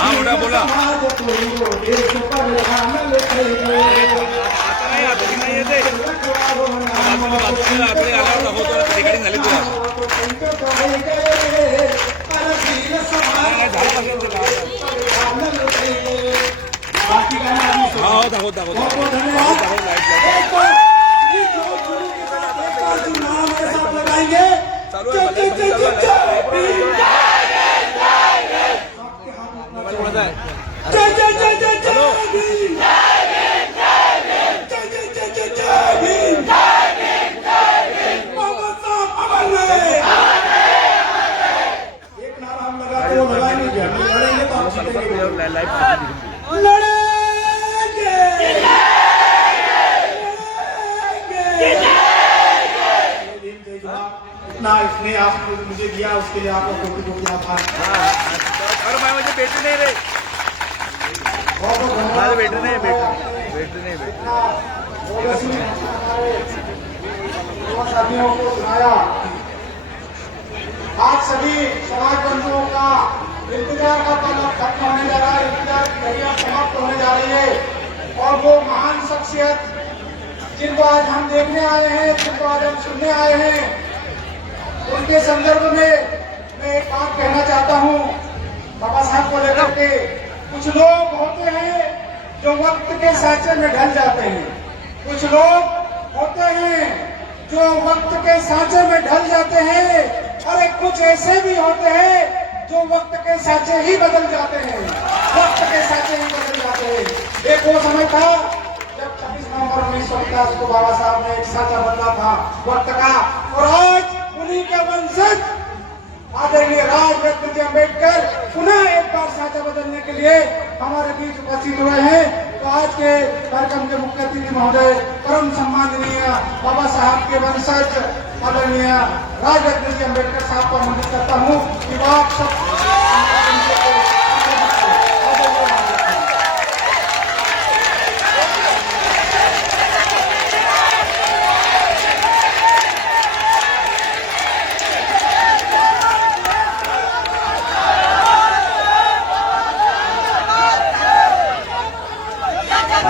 हाँ बेटा बोला रिकॉर्डिंग झाली तुला हाँ दाखव दाखव चालू इतना इसने आपको मुझे दिया उसके लिए आपको कोटि कोटि आभार। अरे मैं मुझे बेटी नहीं रे बेटी नहीं सदियों को सुनाया। आज सभी समाज बंधुओं का इंतजार का पल खत्म होने जा रहा है, इंतजार की घड़ियां समाप्त होने जा रही है और वो महान शख्सियत जिनको आज हम देखने आए हैं, जिनको आज हम सुनने आए हैं, उनके संदर्भ में मैं एक बात कहना चाहता हूं बाबा साहब को लेकर के। कुछ लोग होते हैं जो वक्त के सांचे में ढल जाते हैं, कुछ लोग होते हैं जो वक्त के सांचे में ढल जाते हैं और कुछ ऐसे भी होते हैं जो वक्त के सांचे ही बदल जाते हैं, वक्त के सांचे ही बदल जाते हैं। एक वो समय था जब 26 नवंबर 1950 को बाबा साहब ने एक सांचा बदला था वक्त का, और आज उन्हीं के वंशज आदरणीय राजरत्न जी अम्बेडकर पुनः एक बार सांचा बदलने के लिए हमारे बीच उपस्थित हुए हैं। तो आज के कार्यक्रम के मुख्य अतिथि महोदय परम सम्माननीय बाबा साहब के वंशज आदरणीय राजरत्न जी अम्बेडकर साहब को आमंत्रित करता हूँ कि आप सब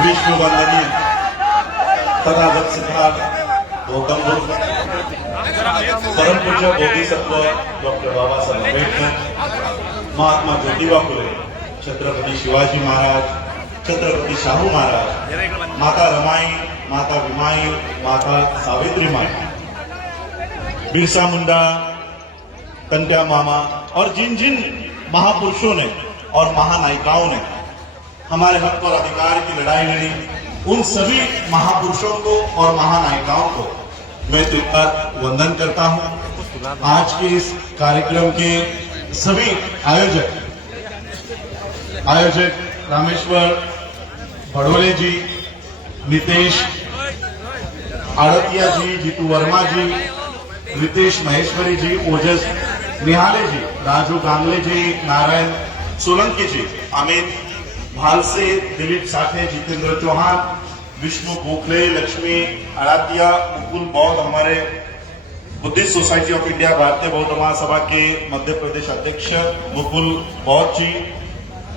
विष्णु वंदनीय तथागत सिद्धार्थ गौतम बुद्ध परम पूज्य बोधिसत्व डॉक्टर बाबा साहब अम्बेडकर, महात्मा ज्योतिबा फुले, छत्रपति शिवाजी महाराज, छत्रपति शाहू महाराज, माता रमाई, माता भीमाई, माता सावित्री माई, बिरसा मुंडा, कंट्या मामा और जिन जिन महापुरुषों ने और महानायिकाओं ने हमारे हक और अधिकार की लड़ाई लड़ी, उन सभी महापुरुषों को और महानायिकाओं को मैं त्रिपाद वंदन करता हूं। आज के इस कार्यक्रम के सभी आयोजक रामेश्वर भड़ोले जी, नितेश आड़तिया जी, जीतू वर्मा जी, रितेश महेश्वरी जी, ओजस निहाले जी, राजू गांगले जी, नारायण सोलंकी जी, अमित भालसे, दिलीप साठे, जितेंद्र चौहान, विष्णु गोखले, लक्ष्मी आड़तिया, मुकुल बौद्ध, हमारे बुद्धिस्ट सोसाइटी ऑफ इंडिया भारतीय बौद्ध महासभा के मध्य प्रदेश अध्यक्ष मुकुल बौद्ध जी,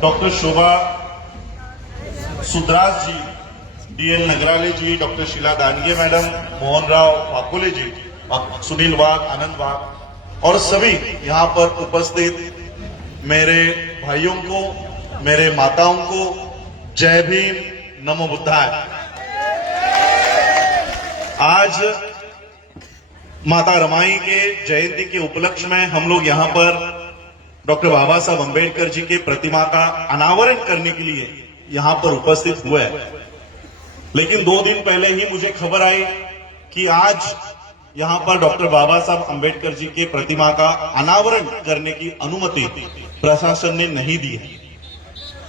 डॉक्टर शोभा सुद्रास जी, डीएल नगराले जी, डॉक्टर शीला दांडगे मैडम, मोहन राव वाकोले जी, सुनील वाघ, आनंद वाघ और सभी यहाँ पर उपस्थित मेरे भाइयों को, मेरे माताओं को जय भीम, नमो बुद्धाय। आज माता रमाई के जयंती के उपलक्ष्य में हम लोग यहाँ पर डॉक्टर बाबा साहब अम्बेडकर जी के प्रतिमा का अनावरण करने के लिए यहाँ पर उपस्थित हुए हैं। लेकिन 2 दिन पहले ही मुझे खबर आई कि आज यहाँ पर डॉक्टर बाबा साहब अम्बेडकर जी के प्रतिमा का अनावरण करने की अनुमति प्रशासन ने नहीं दी है।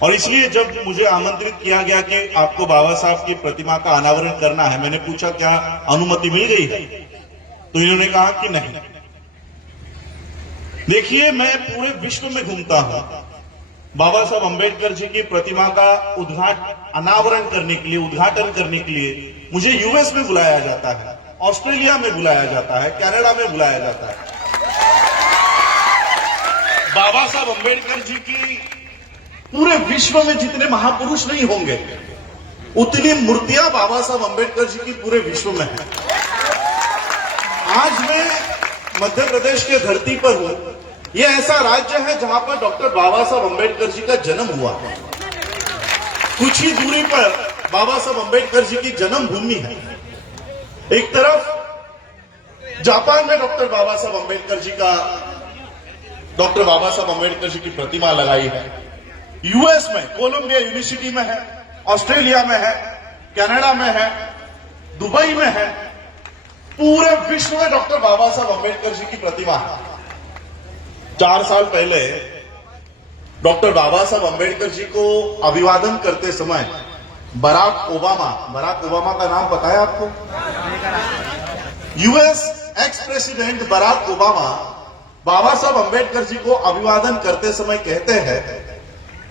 और इसलिए जब मुझे आमंत्रित किया गया कि आपको बाबा साहब की प्रतिमा का अनावरण करना है, मैंने पूछा क्या अनुमति मिल गई है, तो इन्होंने कहा कि नहीं। देखिए, मैं पूरे विश्व में घूमता हूं, बाबा साहब अम्बेडकर जी की प्रतिमा का अनावरण करने के लिए, उद्घाटन करने के लिए मुझे यूएस में बुलाया जाता है, ऑस्ट्रेलिया में बुलाया जाता है, कनाडा में बुलाया जाता है। बाबा साहब अम्बेडकर जी की पूरे विश्व में जितने महापुरुष नहीं होंगे उतनी मूर्तियां बाबा साहब अंबेडकर जी की पूरे विश्व में है। आज मैं मध्य प्रदेश के धरती पर हूं। यह ऐसा राज्य है जहां पर डॉक्टर बाबा साहब अंबेडकर जी का जन्म हुआ। कुछ ही दूरी पर बाबा साहब अंबेडकर जी की जन्मभूमि है। एक तरफ जापान में डॉक्टर बाबा साहब अंबेडकर जी की प्रतिमा लगाई है। यूएस में कोलंबिया यूनिवर्सिटी में है, ऑस्ट्रेलिया में है, कनाडा में है, दुबई में है। पूरे विश्व में डॉक्टर बाबा साहब अंबेडकर जी की प्रतिमा है। 4 साल पहले डॉक्टर बाबा साहब अंबेडकर जी को अभिवादन करते समय बराक ओबामा का नाम पता है आपको? US ex president Barack Obama Baba Saheb Ambedkar जी को अभिवादन करते समय कहते हैं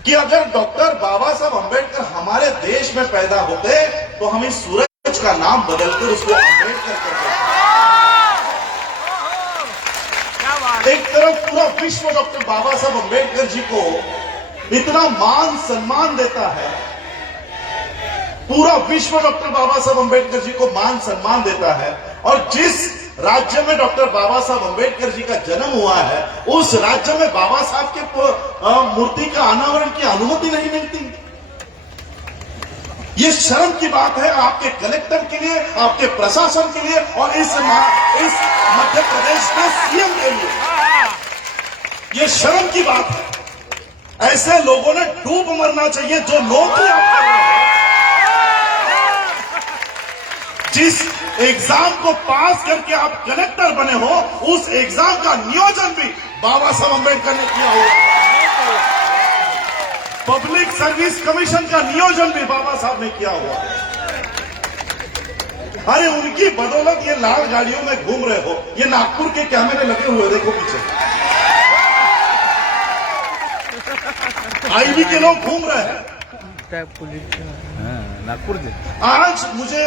कि अगर डॉक्टर बाबा साहब अंबेडकर हमारे देश में पैदा होते तो हम इस सूरज का नाम बदलकर उसको अंबेडकर कर देते। एक तरफ पूरा विश्व डॉक्टर बाबा साहब अंबेडकर जी को इतना मान सम्मान देता है, पूरा विश्व डॉक्टर बाबा साहब अंबेडकर जी को मान सम्मान देता है, और जिस राज्य में डॉक्टर बाबा साहब अंबेडकर जी का जन्म हुआ है उस राज्य में बाबा साहब के मूर्ति का अनावरण की अनुमति नहीं मिलती। ये शर्म की बात है आपके कलेक्टर के लिए, आपके प्रशासन के लिए, और इस मध्य प्रदेश के सीएम के लिए ये शर्म की बात है। ऐसे लोगों ने डूब मरना चाहिए जो नौकरी आप कर रहे हैं। जिस एग्जाम को पास करके आप कलेक्टर बने हो उस एग्जाम का नियोजन भी बाबा साहब अंबेडकर ने किया हुआ है। पब्लिक सर्विस कमीशन का नियोजन भी बाबा साहब ने किया हुआ है। अरे उनकी बदौलत ये लाल गाड़ियों में घूम रहे हो। ये नागपुर के कैमरे लगे हुए देखो पीछे, आईबी के लोग घूम रहे हैं। नागपुर के आज मुझे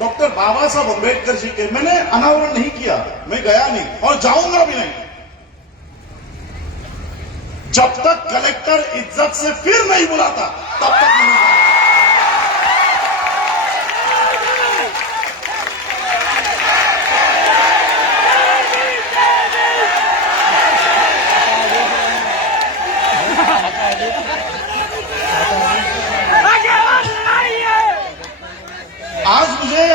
डॉक्टर बाबा साहब अंबेडकर जी के, मैंने अनावरण नहीं किया, मैं गया नहीं और जाऊंगा भी नहीं जब तक कलेक्टर इज्जत से फिर नहीं बुलाता तब तक नहीं जाऊंगा। आज मुझे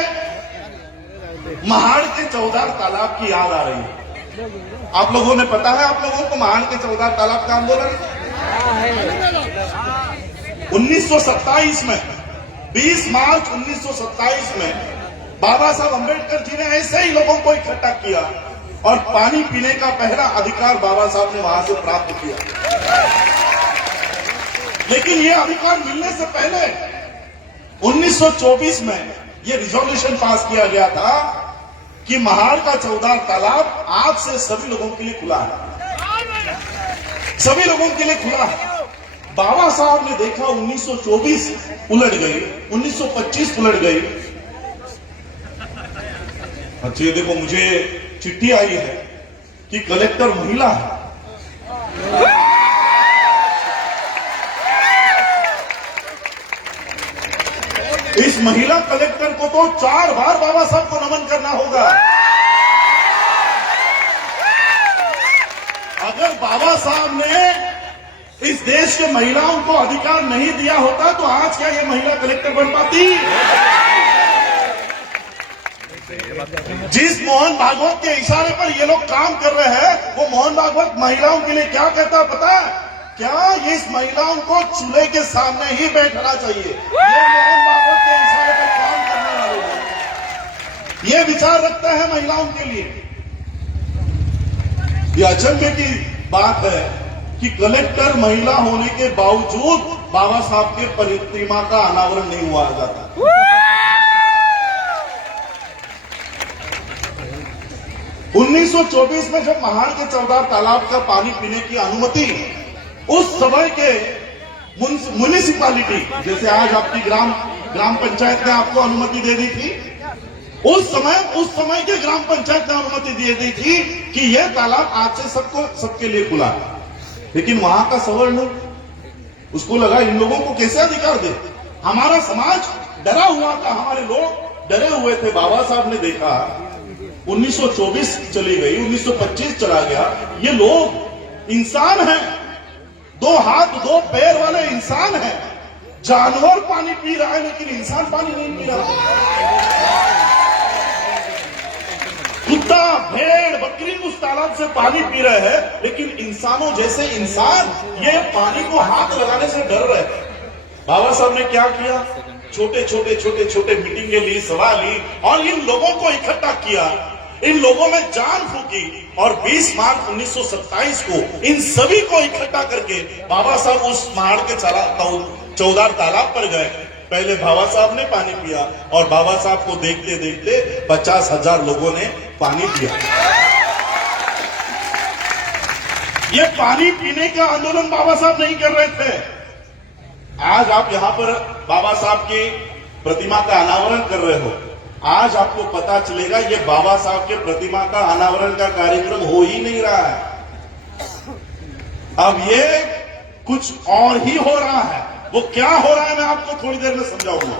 महाड़ के चौदार तालाब की याद आ रही है। आप लोगों ने पता है, आप लोगों को महाड़ के चौदार तालाब का आंदोलन 1927 में 20 मार्च 1927 में बाबा साहब अंबेडकर जी ने ऐसे ही लोगों को इकट्ठा किया और पानी पीने का पहला अधिकार बाबा साहब ने वहां से प्राप्त किया। लेकिन ये अधिकार मिलने से पहले 1924 में ये रिजोल्यूशन पास किया गया था कि महाड़ का चौदार तालाब आज से सभी लोगों के लिए खुला है, सभी लोगों के लिए खुला है। बाबा साहब ने देखा 1924 उलट गई, 1925 उलट गई। अच्छा ये देखो, मुझे चिट्ठी आई है कि कलेक्टर महिला है। इस महिला कलेक्टर को तो 4 बार बाबा साहब को नमन करना होगा। अगर बाबा साहब ने इस देश के महिलाओं को अधिकार नहीं दिया होता तो आज क्या ये महिला कलेक्टर बन पाती? जिस मोहन भागवत के इशारे पर ये लोग काम कर रहे हैं वो मोहन भागवत महिलाओं के लिए क्या कहता है पता है? क्या इस महिलाओं को चूल्हे के सामने ही बैठना चाहिए? ये मोहन भागवत के इशारे पर काम करने वाले लोग ये विचार रखते हैं महिलाओं के लिए। ये अचंभे की बात है कि कलेक्टर महिला होने के बावजूद बाबा साहब के प्रतिमा का अनावरण नहीं हुआ जाता। उन्नीस 1924 में जब महाड़ के चौदार तालाब का पानी पीने की अनुमति उस समय के म्युनिसिपालिटी, जैसे आज आपकी ग्राम पंचायत ने आपको अनुमति दे दी थी, उस समय के ग्राम पंचायत ने अनुमति दे दी थी कि यह तालाब आज से सबके लिए खुला है। लेकिन वहां का सवर्ण उसको लगा इन लोगों को कैसे अधिकार दे। हमारा समाज डरा हुआ था, हमारे लोग डरे हुए थे। बाबा साहब ने देखा 1924 चली गई, 1925 चला गया, ये लोग इंसान हैं, 2 हाथ 2 पैर वाले इंसान हैं। जानवर पानी पी रहा है लेकिन इंसान पानी नहीं पी रहा। कुत्ता भेड़ बकरी उस तालाब से पानी पी रहे हैं लेकिन इंसानों जैसे इंसान ये पानी को हाथ लगाने से डर रहे। बाबा साहब ने क्या किया, छोटे छोटे मीटिंगें ली, सभा ली और इन लोगों को इकट्ठा किया, इन लोगों में जान फूकी और 20 मार्च 1927 को इन सभी को इकट्ठा करके बाबा साहब उस पहाड़ के चौदार तालाब पर गए। पहले बाबा साहब ने पानी पिया और बाबा साहब को देखते देखते 50,000 लोगों ने पानी पिया। ये पानी पीने का आंदोलन बाबा साहब नहीं कर रहे थे। आज आप यहां पर बाबा साहब की प्रतिमा का अनावरण कर रहे हो, आज आपको पता चलेगा ये बाबा साहब के प्रतिमा का अनावरण का कार्यक्रम हो ही नहीं रहा है। अब ये कुछ और ही हो रहा है। वो क्या हो रहा है मैं आपको थोड़ी देर में समझाऊंगा।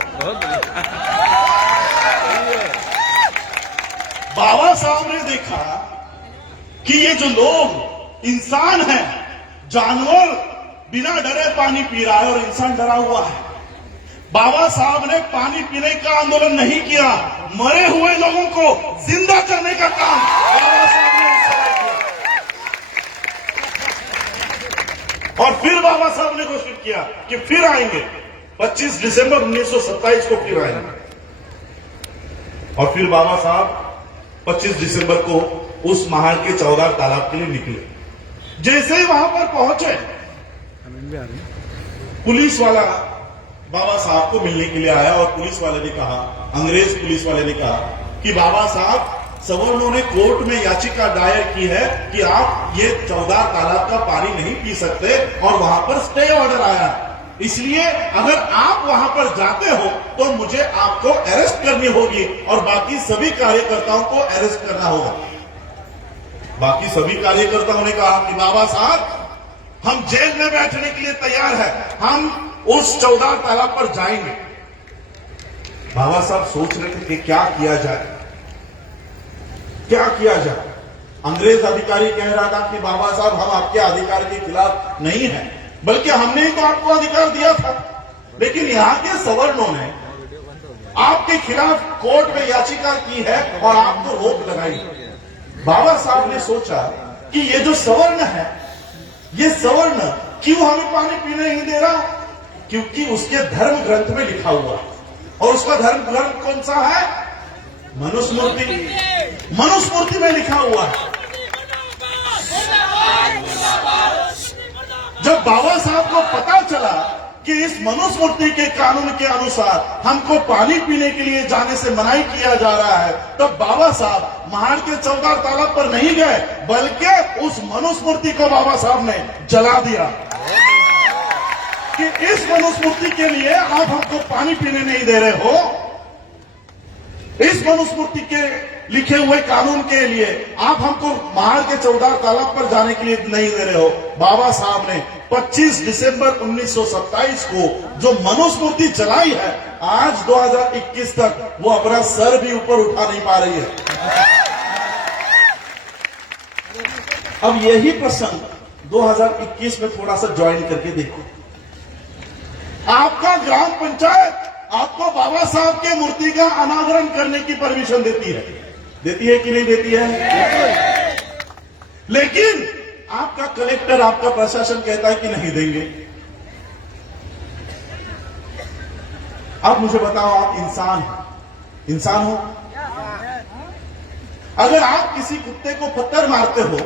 बाबा साहब ने देखा कि ये जो लोग इंसान हैं, जानवर बिना डरे पानी पी रहा है और इंसान डरा हुआ है। बाबा साहब ने पानी पीने का आंदोलन नहीं किया, मरे हुए लोगों को जिंदा करने का काम बाबा साहब ने किया। और फिर बाबा साहब ने घोषित किया कि फिर आएंगे, 25 दिसंबर 1927 को फिर आएंगे। और फिर बाबा साहब 25 दिसंबर को उस महाल के चौदार तालाब के लिए निकले। जैसे ही वहां पर पहुंचे, पुलिस वाला बाबा साहब को मिलने के लिए आया और पुलिस वाले ने कहा, अंग्रेज पुलिस वाले ने कहा कि बाबा साहब सवर्णों ने कोर्ट में याचिका दायर की है कि आप ये चौदार तालाब का पानी नहीं पी सकते और वहां पर स्टे ऑर्डर आया, इसलिए अगर आप वहां पर जाते हो तो मुझे आपको अरेस्ट करनी होगी और बाकी सभी कार्यकर्ताओं को अरेस्ट करना होगा। बाकी सभी कार्यकर्ताओं ने कहा कि बाबा साहब हम जेल में बैठने के लिए तैयार है, हम उस चौदार तालाब पर जाएंगे। बाबा साहब सोच रहे थे कि क्या किया जाए, क्या किया जाए। अंग्रेज अधिकारी कह रहा था कि बाबा साहब हम आपके अधिकार के खिलाफ नहीं हैं, बल्कि हमने ही तो आपको अधिकार दिया था। लेकिन यहां के सवर्णों ने आपके खिलाफ कोर्ट में याचिका की है और आपको रोक लगाई। बाबा साहब ने सोचा कि ये जो सवर्ण है, ये सवर्ण क्यों हमें पानी पीने नहीं दे रहा, क्योंकि उसके धर्म ग्रंथ में लिखा हुआ और उसका धर्म ग्रंथ कौन सा है, मनुस्मृति। मनुस्मृति में लिखा हुआ है। जब बाबा साहब को पता चला कि इस मनुस्मृति के कानून के अनुसार हमको पानी पीने के लिए जाने से मनाही किया जा रहा है, तब बाबा साहब महाड़ के चौदार तालाब पर नहीं गए, बल्कि उस मनुस्मृति को बाबा साहब ने जला दिया कि इस मनुस्मृति के लिए आप हमको पानी पीने नहीं दे रहे हो, इस मनुस्मृति के लिखे हुए कानून के लिए आप हमको महाड़ के चौदार तालाब पर जाने के लिए नहीं दे रहे हो। बाबा साहब ने 25 दिसंबर 1927 को जो मनुस्मृति चलाई है, आज 2021 तक वो अपना सर भी ऊपर उठा नहीं पा रही है। अब यही प्रसंग 2021 में थोड़ा सा ज्वाइन करके देखो। आपका ग्राम पंचायत आपको बाबा साहब के मूर्ति का अनावरण करने की परमिशन देती है कि नहीं देती है? लेकिन आपका कलेक्टर, आपका प्रशासन कहता है कि नहीं देंगे। अब मुझे बताओ, आप इंसान हो? अगर आप किसी कुत्ते को पत्थर मारते हो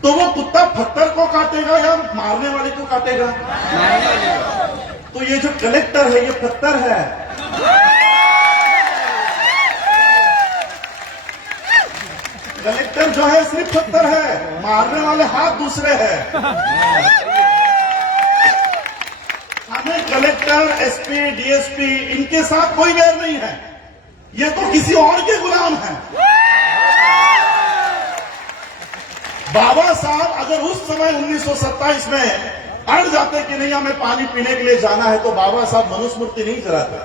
तो वो कुत्ता पत्थर को काटेगा या मारने वाले को काटेगा? तो ये जो कलेक्टर है ये पत्थर है। कलेक्टर जो है सिर्फ पत्थर है, मारने वाले हाथ दूसरे हैं। हमें कलेक्टर, एसपी, डीएसपी इनके साथ कोई वैर नहीं है, ये तो किसी और के गुलाम हैं। बाबा साहब अगर उस समय 1927 में अड़ जाते कि नहीं हमें पानी पीने के लिए जाना है, तो बाबा साहब मनुस्मृति नहीं जलाते।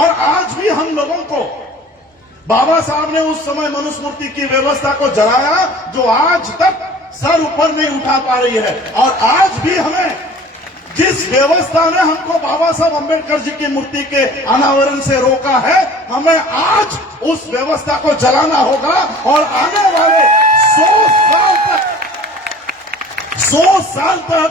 और आज भी हम लोगों को बाबा साहब ने उस समय मनुस्मृति की व्यवस्था को जलाया, जो आज तक सर ऊपर नहीं उठा पा रही है। और आज भी हमें जिस व्यवस्था ने हमको बाबा साहब अंबेडकर जी की मूर्ति के अनावरण से रोका है, हमें आज उस व्यवस्था को जलाना होगा। और आने वाले 100 साल तक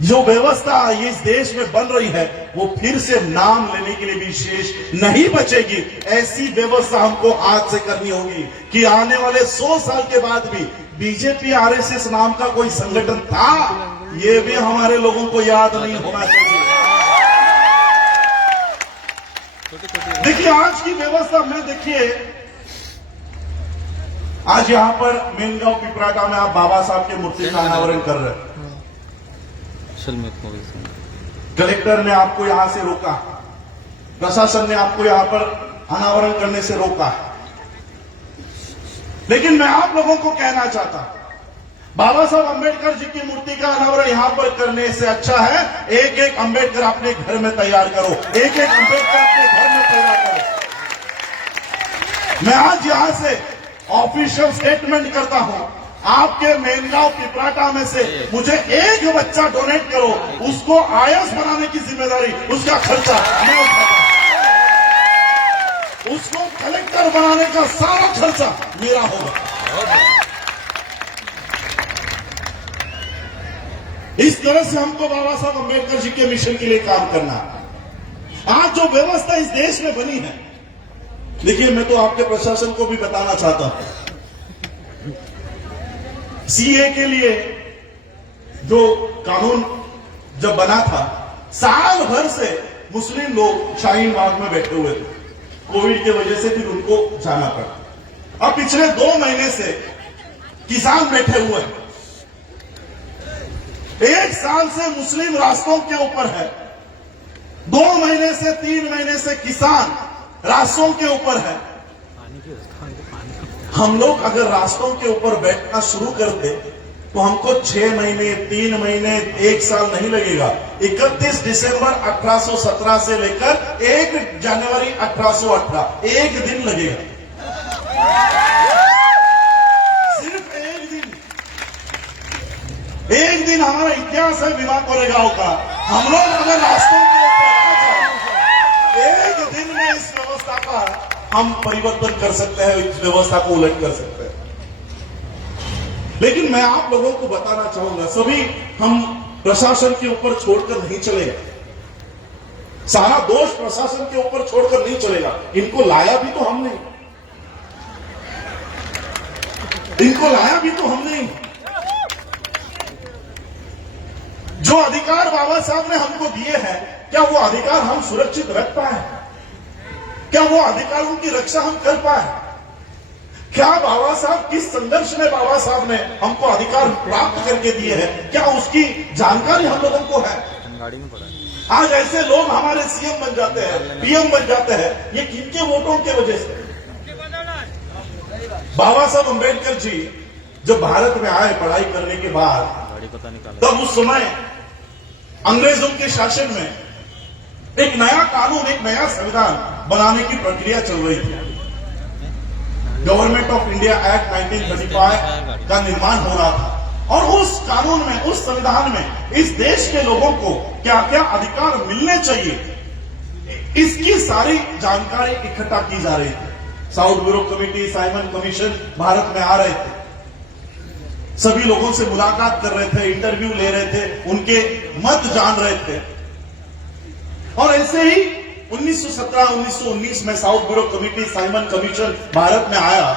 जो व्यवस्था इस देश में बन रही है, वो फिर से नाम लेने के लिए भी शेष नहीं बचेगी। ऐसी व्यवस्था हमको आज से करनी होगी कि आने वाले 100 साल के बाद भी बीजेपी आरएसएस नाम का कोई संगठन था, ये भी हमारे लोगों को याद नहीं होना चाहिए। देखिए आज की व्यवस्था में, देखिए आज यहां पर मेनगांव पिपराटा में आप बाबा साहब के मूर्ति का अनावरण कर रहे हैं। कलेक्टर ने आपको यहां से रोका, प्रशासन ने आपको यहां पर अनावरण करने से रोका। लेकिन मैं आप लोगों को कहना चाहता हूं, बाबा साहब अंबेडकर जी की मूर्ति का अनावरण यहां पर करने से अच्छा है एक एक अंबेडकर अपने घर में तैयार करो, एक एक अंबेडकर अपने घर में तैयार करो। मैं आज यहां से ऑफिशियल स्टेटमेंट करता हूं, आपके मेनगांव पिपराटा में से मुझे एक बच्चा डोनेट करो, उसको आईएएस बनाने की जिम्मेदारी, उसका खर्चा मैं उठाता हूं। उसको कलेक्टर बनाने का सारा खर्चा मेरा होगा। इस तरह से हमको बाबा साहब अंबेडकर जी के मिशन के लिए काम करना है। आज जो व्यवस्था इस देश में बनी है, देखिए मैं तो आपके प्रशासन को भी बताना चाहता हूं, सीए के लिए जो कानून जब बना था, साल भर से मुस्लिम लोग शाहीन बाग में बैठे हुए थे। कोविड की वजह से फिर उनको जाना पड़ा। अब पिछले 2 महीने से किसान बैठे हुए हैं। 1 साल से मुस्लिम रास्तों के ऊपर है, 2 महीने से 3 महीने से किसान रास्तों के ऊपर है। हम लोग अगर रास्तों के ऊपर बैठना शुरू कर दे तो हमको 6 महीने, 3 महीने, 1 साल नहीं लगेगा। 31 दिसंबर 1817 से लेकर 1 जनवरी 1818 1 दिन लगेगा, सिर्फ 1 दिन। 1 दिन हमारा इतिहास है भीमा कोरेगांव का। हम लोग अगर रास्तों के ऊपर 1 दिन में इस व्यवस्था का हम परिवर्तन कर सकते हैं, इस व्यवस्था को उलट कर सकते हैं। लेकिन मैं आप लोगों को बताना चाहूंगा, सभी हम प्रशासन के ऊपर छोड़कर नहीं चलेगा। सारा दोष प्रशासन के ऊपर छोड़कर नहीं चलेगा। इनको लाया भी तो हमने, इनको लाया भी तो हमने। जो अधिकार बाबा साहब ने हमको दिए हैं, क्या वो अधिकार हम सुरक्षित रख पाए? क्या वो अधिकारों की रक्षा हम कर पाए? क्या बाबा साहब, किस संघर्ष में बाबा साहब ने हमको अधिकार प्राप्त करके दिए हैं, क्या उसकी जानकारी हम लोगों को है? आज ऐसे लोग हमारे सीएम बन जाते हैं, पीएम बन जाते हैं, ये किनके वोटों के वजह से? बाबा साहब अंबेडकर जी जब भारत में आए पढ़ाई करने के बाद, तब उस समय अंग्रेजों के शासन में एक नया कानून, एक नया संविधान बनाने की प्रक्रिया चल रही थी। गवर्नमेंट ऑफ इंडिया एक्ट 1935 का निर्माण हो रहा था। और उस कानून में, उस संविधान में इस देश के लोगों को क्या क्या अधिकार मिलने चाहिए, इसकी सारी जानकारी इकट्ठा की जा रही थी। South bureau committee, Simon commission Bharat में आ रहे थे, सभी लोगों से मुलाकात कर रहे थे, इंटरव्यू ले रहे थे, उनके मत जान रहे थे। और ऐसे ही 1917-1919 में south bureau committee, Simon commission Bharat में आया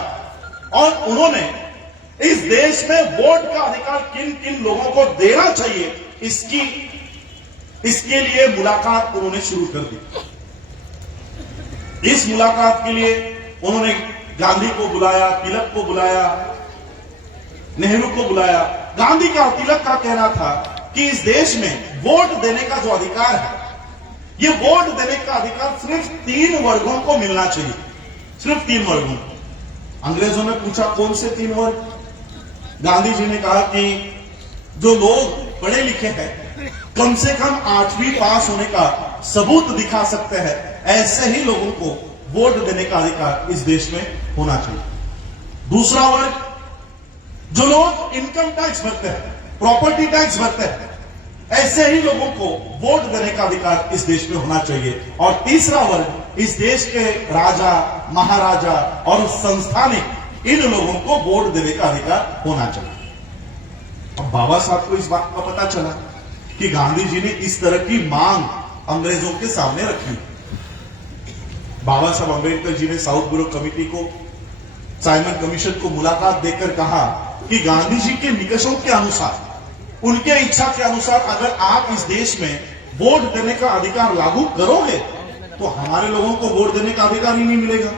और उन्होंने इस देश में वोट का अधिकार किन किन लोगों को देना चाहिए, इसके लिए मुलाकात उन्होंने शुरू कर दी। इस मुलाकात के लिए उन्होंने गांधी को बुलाया, तिलक को बुलाया, नेहरू को बुलाया। गांधी का, तिलक का कहना था कि इस देश में वोट देने का जो अधिकार है, ये वोट देने का अधिकार सिर्फ 3 वर्गों को मिलना चाहिए, सिर्फ 3 वर्गों को। अंग्रेजों ने पूछा कौन से 3 वर्ग? गांधी जी ने कहा कि जो लोग पढ़े लिखे हैं कम से कम 8वीं पास होने का सबूत दिखा सकते हैं, ऐसे ही लोगों को वोट देने का अधिकार इस देश में होना चाहिए। दूसरा वर्ग, जो लोग इनकम टैक्स भरते हैं, प्रॉपर्टी टैक्स भरते हैं, ऐसे ही लोगों को वोट देने का अधिकार इस देश में होना चाहिए। और तीसरा वर्ग, इस देश के राजा, महाराजा और संस्थानिक, इन लोगों को वोट देने का अधिकार होना चाहिए। अब बाबा साहब को इस बात का पता चला कि गांधी जी ने इस तरह की मांग अंग्रेजों के सामने रखी। बाबा साहब अंबेडकर जी ने साउथ ब्यूरो कमेटी को, साइमन कमीशन को मुलाकात देकर कहा कि गांधी जी के निकषों के अनुसार, उनके इच्छा के अनुसार अगर आप इस देश में वोट देने का अधिकार लागू करोगे तो हमारे लोगों को वोट देने का अधिकार ही नहीं मिलेगा।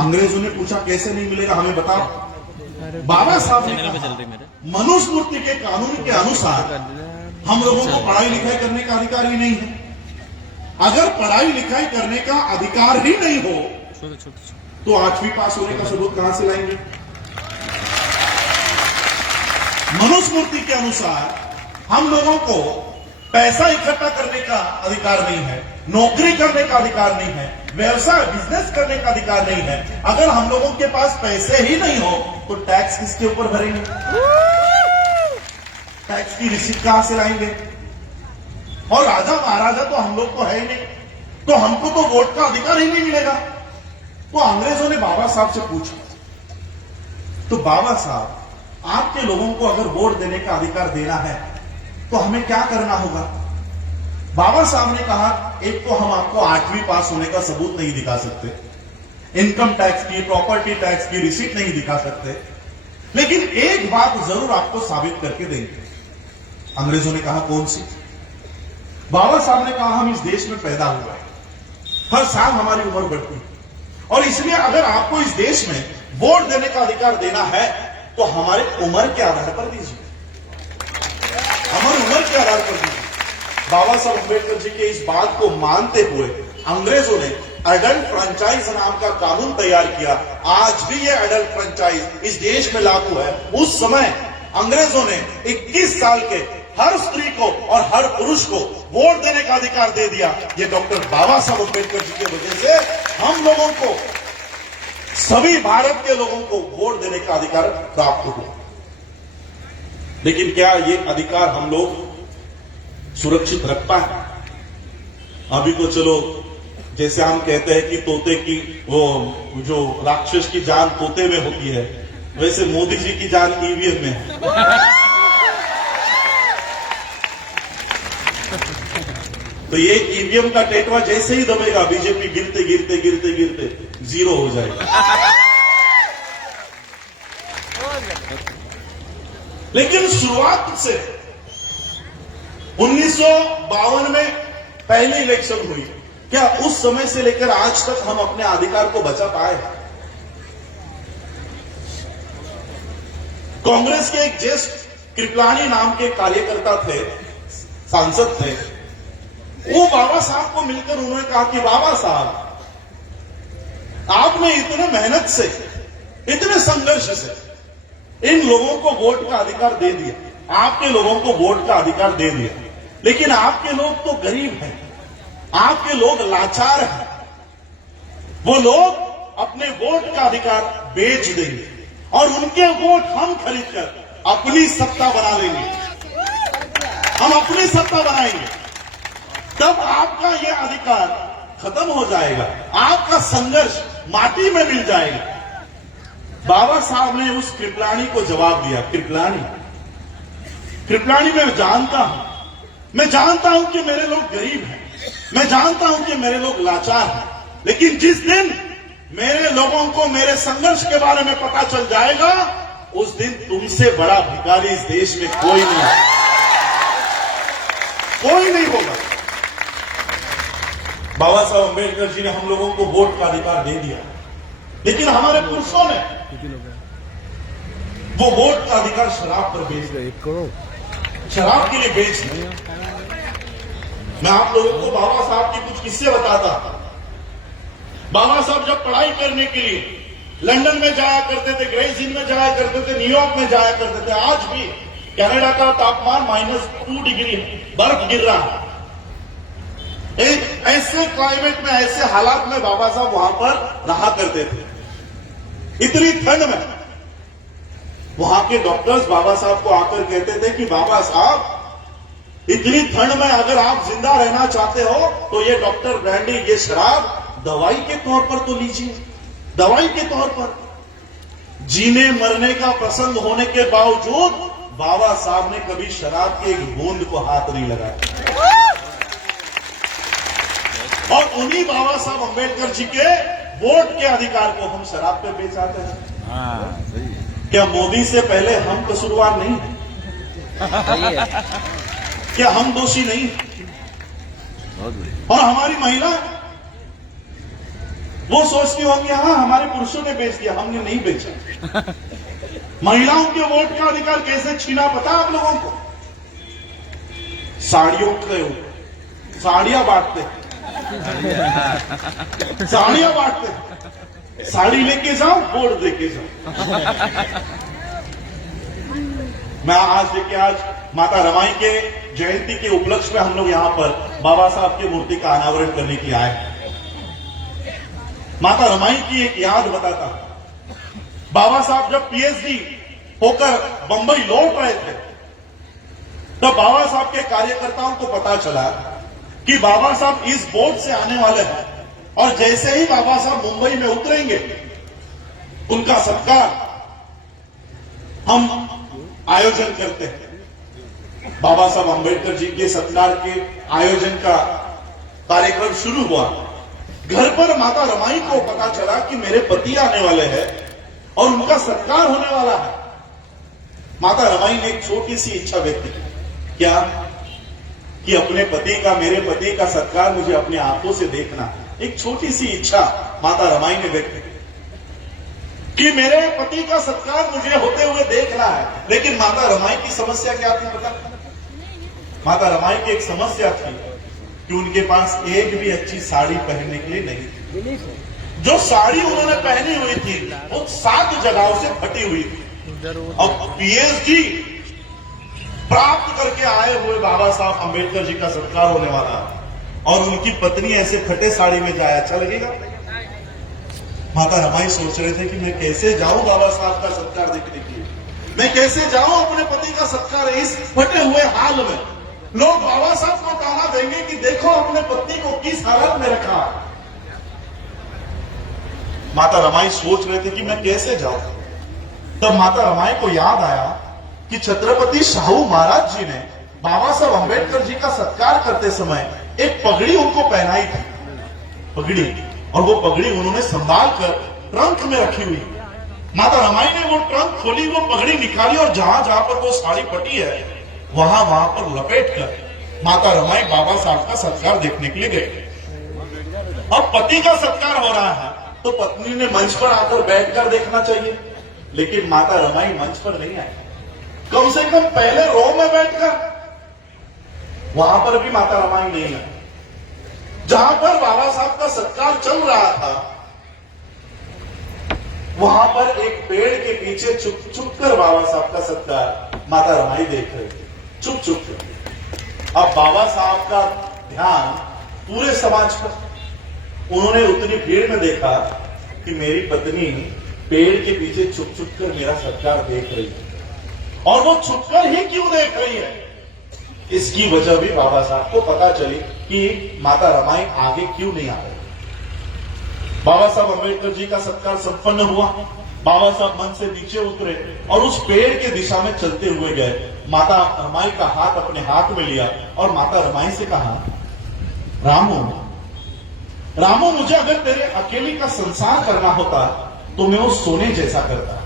अंग्रेजों ने पूछा कैसे नहीं मिलेगा, हमें बताओ। बाबा साहब ने कहा मनुस्मृति के कानून के अनुसार हम लोगों को पढ़ाई लिखाई करने का अधिकार ही नहीं है। अगर पढ़ाई लिखाई करने का अधिकार ही नहीं हो तो 8वीं पास होने का सबूत कहां से लाएंगे? मनुस्मृति के अनुसार हम लोगों को पैसा इकट्ठा करने का अधिकार नहीं है, नौकरी करने का अधिकार नहीं है, व्यवसाय बिजनेस करने का अधिकार नहीं है। अगर हम लोगों के पास पैसे ही नहीं हो तो टैक्स किसके ऊपर भरेंगे? टैक्स की रिसीट कहां से लाएंगे? और राजा महाराजा तो हम लोग को है ही नहीं, तो हमको तो वोट का अधिकार ही नहीं मिलेगा। तो अंग्रेजों ने बाबा साहब से पूछा, तो बाबा साहब आपके लोगों को अगर वोट देने का अधिकार देना है तो हमें क्या करना होगा? बाबा साहब ने कहा, एक तो हम आपको 8वीं पास होने का सबूत नहीं दिखा सकते, इनकम टैक्स की, प्रॉपर्टी टैक्स की रिसीट नहीं दिखा सकते, लेकिन एक बात जरूर आपको साबित करके देंगे। अंग्रेजों ने कहा कौन सी? बाबा साहब ने कहा हम इस देश में पैदा हुए, हर साल हमारी उम्र बढ़ती है, और इसलिए अगर आपको इस देश में वोट देने का अधिकार देना है तो हमारे उम्र के आधार पर दीजिए, हमारी उम्र के आधार पर दीजिए। बाबा साहब अम्बेडकर जी के इस बात को मानते हुए अंग्रेजों ने एडल्ट फ्रेंचाइज नाम का कानून तैयार किया। आज भी ये एडल्ट फ्रेंचाइज इस देश में लागू है। उस समय अंग्रेजों ने 21 साल के हर स्त्री को और हर पुरुष को वोट देने का अधिकार दे दिया। ये डॉक्टर बाबा साहब अम्बेडकर जी की वजह से हम लोगों को, सभी भारत के लोगों को वोट देने का अधिकार प्राप्त हुआ। लेकिन क्या ये अधिकार हम लोग सुरक्षित रख पाए? अभी तो चलो, जैसे हम कहते हैं कि तोते की, वो जो राक्षस की जान तोते में होती है, वैसे मोदी जी की जान ईवीएम में है। तो ये ईवीएम का टेटवा जैसे ही दबेगा, बीजेपी गिरते गिरते गिरते गिरते जीरो हो जाएगा। लेकिन शुरुआत से 1952 में पहली इलेक्शन हुई, क्या उस समय से लेकर आज तक हम अपने अधिकार को बचा पाए? कांग्रेस के एक ज्येष्ठ कृपलानी नाम के कार्यकर्ता थे, सांसद थे, वो बाबा साहब को मिलकर उन्होंने कहा कि बाबा साहब, आपने इतने मेहनत से, इतने संघर्ष से इन लोगों को वोट का अधिकार दे दिया, आपके लोगों को वोट का अधिकार दे दिया, लेकिन आपके लोग तो गरीब हैं, आपके लोग लाचार हैं, वो लोग अपने वोट का अधिकार बेच देंगे और उनके वोट हम खरीदकर अपनी सत्ता बना लेंगे, हम अपनी सत्ता बनाएंगे, तब आपका यह अधिकार खत्म हो जाएगा, आपका संघर्ष माटी में मिल जाएगा। बाबा साहब ने उस कृपलानी को जवाब दिया, कृपलानी मैं जानता हूं कि मेरे लोग गरीब हैं, मैं जानता हूं कि मेरे लोग लाचार हैं, लेकिन जिस दिन मेरे लोगों को मेरे संघर्ष के बारे में पता चल जाएगा, उस दिन तुमसे बड़ा भिखारी इस देश में कोई नहीं है, कोई नहीं होगा। बाबा साहब अम्बेडकर जी ने हम लोगों को वोट का अधिकार दे दिया, लेकिन हमारे पुरुषों ने वो वोट का अधिकार शराब पर बेच दिया, शराब के लिए बेच दिया। मैं आप लोगों को बाबा साहब के कुछ किस्से बताता। बाबा साहब जब पढ़ाई करने के लिए लंदन में जाया करते थे, ग्रेस इन में जाया करते थे, न्यूयॉर्क में जाया करते थे, आज भी कनाडा का तापमान -2 डिग्री बर्फ गिर रहा है। ऐसे क्लाइमेट में, ऐसे हालात में बाबा साहब वहां पर रहा करते थे। इतनी ठंड में वहां के डॉक्टर्स बाबा साहब को आकर कहते थे कि बाबा साहब इतनी ठंड में अगर आप जिंदा रहना चाहते हो तो ये डॉक्टर ब्रांडी, ये शराब दवाई के तौर पर तो लीजिए, दवाई के तौर पर। जीने मरने का प्रसंग होने के बावजूद बाबा साहब ने कभी शराब के एक बूंद को हाथ नहीं लगाया। और उन्हीं बाबा साहब अंबेडकर जी के वोट के अधिकार को हम शराब पे बेच आते हैं। हाँ, सही है। क्या मोदी से पहले हम कसूरवार नहीं हैं? क्या हम दोषी नहीं हैं? बहुत बढ़िया। और हमारी महिला वो सोचती होंगी हाँ हमारे पुरुषों ने बेच दिया, हमने नहीं बेचा। महिलाओं के वोट का अधिकार कैसे छीना पता आप लोगों को? साड़ियों के साड़ियां बांटते हैं, साड़ियां बांटते हैं, साड़ी लेके जाओ, वोट देके जाओ। मैं आज माता रमाई के जयंती के उपलक्ष्य में हम लोग यहां पर बाबा साहब की मूर्ति का अनावरण करने के लिए आए। माता रमाई की एक याद बताता हूं। बाबा साहब जब पीएचडी होकर बंबई लौट रहे थे तब बाबा साहब के कार्यकर्ताओं को पता चला कि बाबा साहब इस बोट से आने वाले हैं और जैसे ही बाबा साहब मुंबई में उतरेंगे उनका सत्कार हम आयोजन करते हैं। बाबा साहब अंबेडकर जी के सत्कार के आयोजन का कार्यक्रम शुरू हुआ। घर पर माता रमाई को पता चला कि मेरे पति आने वाले हैं और उनका सत्कार होने वाला है। माता रमाई ने एक छोटी सी इच्छा व्यक्त की। क्या? कि अपने पति का, मेरे पति का सत्कार मुझे अपने आंखों से देखना। एक छोटी सी इच्छा माता रमाई ने व्यक्त की कि मेरे पति का सत्कार मुझे होते हुए देखना है। लेकिन माता रमाई की समस्या क्या थी पता? माता रमाई की एक समस्या थी कि उनके पास एक भी अच्छी साड़ी पहनने के लिए नहीं थी। जो साड़ी उन्होंने पहनी हुई थी वो 7 जगहों से फटी हुई थी। अब पीएचडी प्राप्त करके आए हुए बाबा साहब अंबेडकर जी का सत्कार होने वाला और उनकी पत्नी ऐसे फटे साड़ी में जाए, अच्छा लगेगा? माता रमाई सोच रहे थे कि मैं कैसे जाऊं बाबा साहब का सत्कार देखने के लिए, मैं कैसे जाऊं अपने पति का सत्कार इस फटे हुए हाल में। लोग बाबा साहब को ताना देंगे कि देखो अपने पत्नी को किस हालत में रखा। माता रमाई सोच रहे थे कि मैं कैसे जाऊं। तब माता रमाई को याद आया कि छत्रपति शाहू महाराज जी ने बाबा साहब अंबेडकर जी का सत्कार करते समय एक पगड़ी उनको पहनाई थी, पगड़ी, और वो पगड़ी उन्होंने संभाल कर ट्रंक में रखी हुई। माता रमाई ने वो ट्रंक खोली, वो पगड़ी निकाली और जहां जहां पर वो साड़ी फटी है वहां पर लपेट कर माता रमाई बाबा साहब का सत्कार देखने के लिए गए। अब पति का सत्कार हो रहा है तो पत्नी ने मंच पर आकर बैठकर देखना चाहिए, लेकिन माता रमाई मंच पर नहीं आई। कम से कम पहले रो में बैठकर, वहां पर भी माता रमाई नहीं आई। जहां पर बाबा साहब का सत्कार चल रहा था वहां पर एक पेड़ के पीछे छुप छुप कर बाबा साहब का सत्कार माता रमाई देख रहे थे, चुप चुप कर। अब बाबा साहब का ध्यान पूरे समाज पर। उन्होंने उतनी भीड़ में देखा कि मेरी पत्नी पेड़ के पीछे छुप छुप कर मेरा सत्कार देख रही है, और वो छुपकर ही क्यों देख रही है, इसकी वजह भी बाबा साहब को पता चली कि माता रमाई आगे क्यों नहीं आ रही। बाबा साहब अंबेडकर जी का सत्कार संपन्न हुआ। बाबा साहब मंच से नीचे उतरे और उस पेड़ के दिशा में चलते हुए गए। माता रमाई का हाथ अपने हाथ में लिया और माता रमाई से कहा, रामू, रामू, मुझे अगर तेरे अकेले का संसार करना होता तो मैं वो सोने जैसा करता।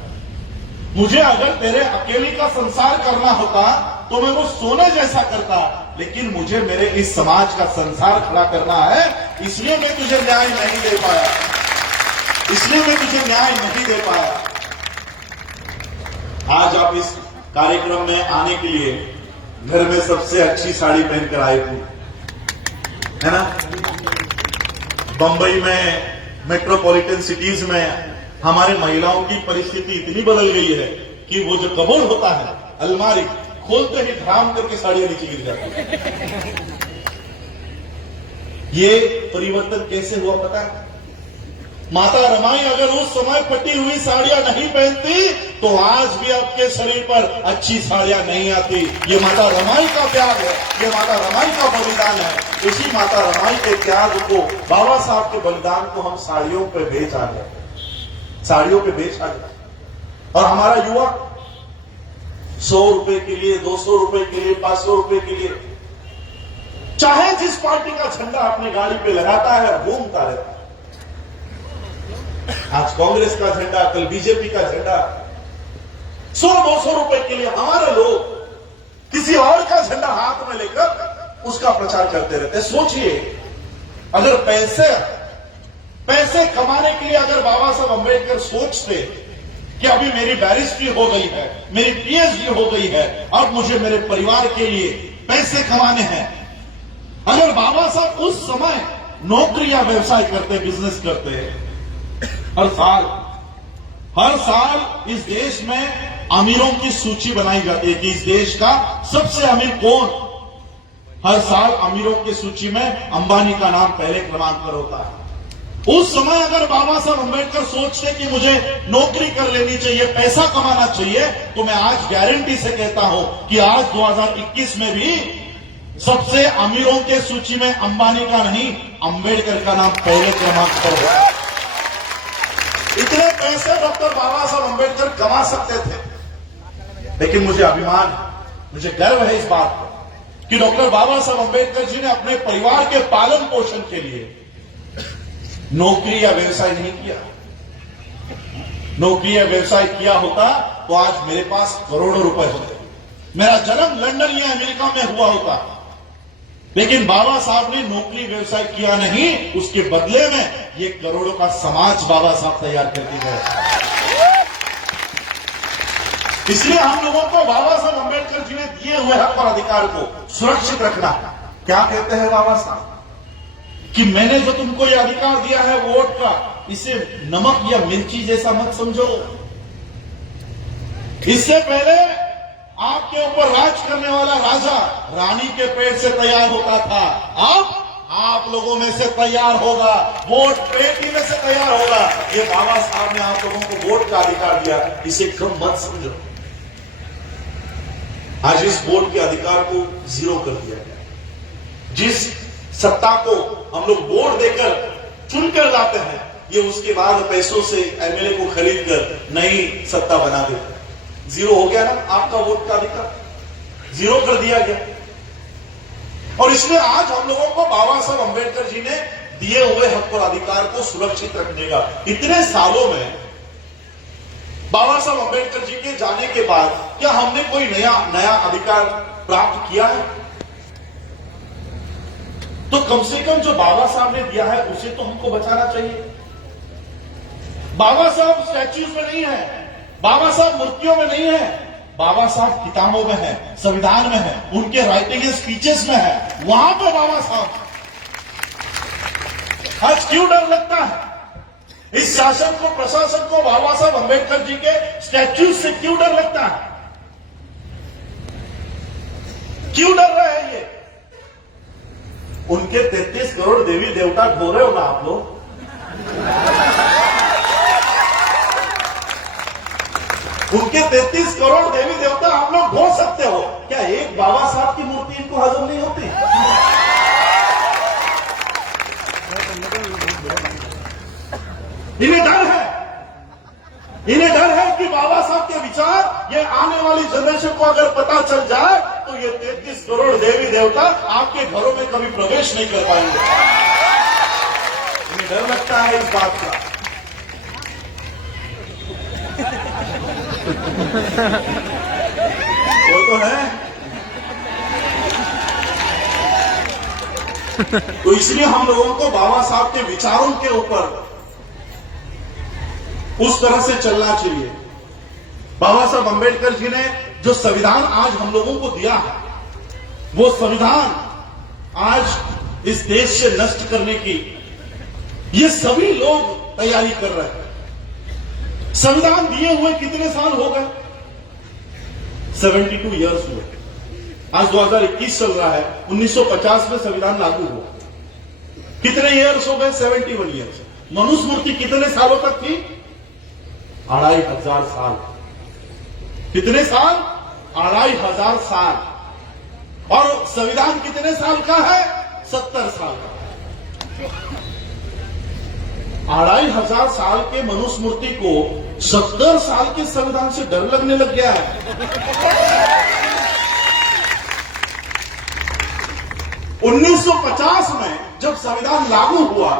मुझे अगर तेरे अकेले का संसार करना होता तो मैं वो सोने जैसा करता, लेकिन मुझे मेरे इस समाज का संसार खड़ा करना है, इसलिए मैं तुझे न्याय नहीं दे पाया, इसलिए मैं तुझे न्याय नहीं दे पाया। आज आप इस कार्यक्रम में आने के लिए घर में सबसे अच्छी साड़ी पहनकर आए थे, है ना? बंबई में, मेट्रोपॉलिटन सिटीज में हमारे महिलाओं की परिस्थिति इतनी बदल गई है कि वो जो कबोर्ड होता है, अलमारी, खोलते ही धड़ाम करके साड़ियां नीचे गिर जाती। ये परिवर्तन कैसे हुआ पता है? माता रमाई अगर उस समय फटी हुई साड़ियां नहीं पहनती तो आज भी आपके शरीर पर अच्छी साड़ियां नहीं आती। ये माता रमाई का त्याग है, ये माता रमाई का बलिदान है। इसी माता रमाई के त्याग को, बाबा साहब के बलिदान को हम साड़ियों पे बेच आ गए, साड़ियों पे बेच आ गए। और हमारा युवा 100 रुपए के लिए, 200 रुपए के लिए, 500 रुपए के लिए चाहे जिस पार्टी का झंडा अपनी गाड़ी पे लगाता है, घूमता रहता है। आज कांग्रेस का झंडा, कल बीजेपी का झंडा, 100-200 रुपए के लिए हमारे लोग किसी और का झंडा हाथ में लेकर उसका प्रचार करते रहते। सोचिए, अगर पैसे कमाने के लिए अगर बाबा साहब अंबेडकर सोचते कि अभी मेरी बैरिस्ट्री हो गई है, मेरी पीएचडी हो गई है, अब मुझे मेरे परिवार के लिए पैसे कमाने हैं, अगर बाबा साहब उस समय नौकरी या व्यवसाय करते, बिजनेस करते, हर साल इस देश में अमीरों की सूची बनाई जाती है कि इस देश का सबसे अमीर कौन। हर साल अमीरों की सूची में अंबानी का नाम पहले क्रमांक पर होता है। उस समय अगर बाबा साहब अंबेडकर सोचते कि मुझे नौकरी कर लेनी चाहिए, पैसा कमाना चाहिए, तो मैं आज गारंटी से कहता हूं कि आज 2021 में भी सबसे अमीरों के सूची में अंबानी का नहीं, अंबेडकर का नाम पहले क्रमांक पर होगा। इतने पैसे डॉक्टर बाबा साहब अंबेडकर कमा सकते थे, लेकिन मुझे अभिमान, मुझे गर्व है इस बात पर कि डॉक्टर बाबा साहब अंबेडकर जी ने अपने परिवार के पालन पोषण के लिए नौकरी या व्यवसाय नहीं किया। नौकरी या व्यवसाय किया होता तो आज मेरे पास करोड़ों रुपए होते, मेरा जन्म लंदन या अमेरिका में हुआ होता। लेकिन बाबा साहब ने नौकरी व्यवसाय किया नहीं, उसके बदले में ये करोड़ों का समाज बाबा साहब तैयार करके गए। इसलिए हम लोगों को बाबा साहब अंबेडकर जी ने दिए हुए हक और अधिकार को सुरक्षित रखना। क्या कहते हैं बाबा साहब कि मैंने जो तुमको ये अधिकार दिया है वोट का, इसे नमक या मिर्ची जैसा मत समझो। इससे पहले आपके ऊपर राज करने वाला राजा रानी के पेट से तैयार होता था, अब आप लोगों में से तैयार होगा, वोट पेटी में से तैयार होगा। ये बाबा साहब ने आप लोगों को वोट का अधिकार दिया, इसे कम मत समझो। आज इस वोट के अधिकार को जीरो कर दिया गया। जिस सत्ता को हम लोग वोट देकर चुनकर लाते हैं, ये उसके बाद पैसों से एमएलए को खरीद कर नई सत्ता बना देते हैं। जीरो हो गया ना आपका वोट का अधिकार, जीरो कर दिया गया। और इसलिए आज हम लोगों को बाबा साहब अंबेडकर जी ने दिए हुए हक और अधिकार को सुरक्षित रखने का, इतने सालों में बाबा साहब अंबेडकर जी के जाने के बाद क्या हमने कोई नया अधिकार प्राप्त किया है? तो कम से कम जो बाबा साहब ने दिया है उसे तो हमको बचाना चाहिए। बाबा साहब स्टैच्यूज में नहीं है, बाबा साहब मूर्तियों में नहीं है, बाबा साहब किताबों में है, संविधान में है, उनके राइटिंग स्पीचेस में है, वहां पे बाबा साहब। आज क्यों डर लगता है इस शासन को, प्रशासन को, बाबा साहब अंबेडकर जी के स्टैच्यूज से क्यों डर लगता है? क्यों डर रहे हैं ये? उनके 33 करोड़ देवी देवता ढो रहे हो ना आप लोग। उनके 33 करोड़ देवी देवता आप लोग ढो सकते हो, क्या एक बाबा साहब की मूर्ति इनको हजम नहीं होती? इन्हें डर है, इन्हें डर है कि बाबा साहब के विचार ये आने वाली जनरेशन को अगर पता चल जाए तो ये 33 करोड़ देवी देवता आपके घरों में कभी प्रवेश नहीं कर पाएंगे। इन्हें डर लगता है इस बात का। वो तो है। तो इसलिए हम लोगों को बाबा साहब के विचारों के ऊपर उस तरह से चलना चाहिए। बाबा साहब अंबेडकर जी ने जो संविधान आज हम लोगों को दिया है, वो संविधान आज इस देश से नष्ट करने की ये सभी लोग तैयारी कर रहे हैं। संविधान दिए हुए कितने साल हो गए? 72 ईयर्स हुए। आज 2021 चल रहा है, 1950 में संविधान लागू हुआ। कितने ईयर्स हो गए? 71 ईयर्स। मनुस्मृति कितने सालों तक थी? 2500 साल। कितने साल? 2500 साल। और संविधान कितने साल का है? 70 साल का। 2500 साल के मनुस्मृति को 70 साल के संविधान से डर लगने लग गया है। 1950 में जब संविधान लागू हुआ,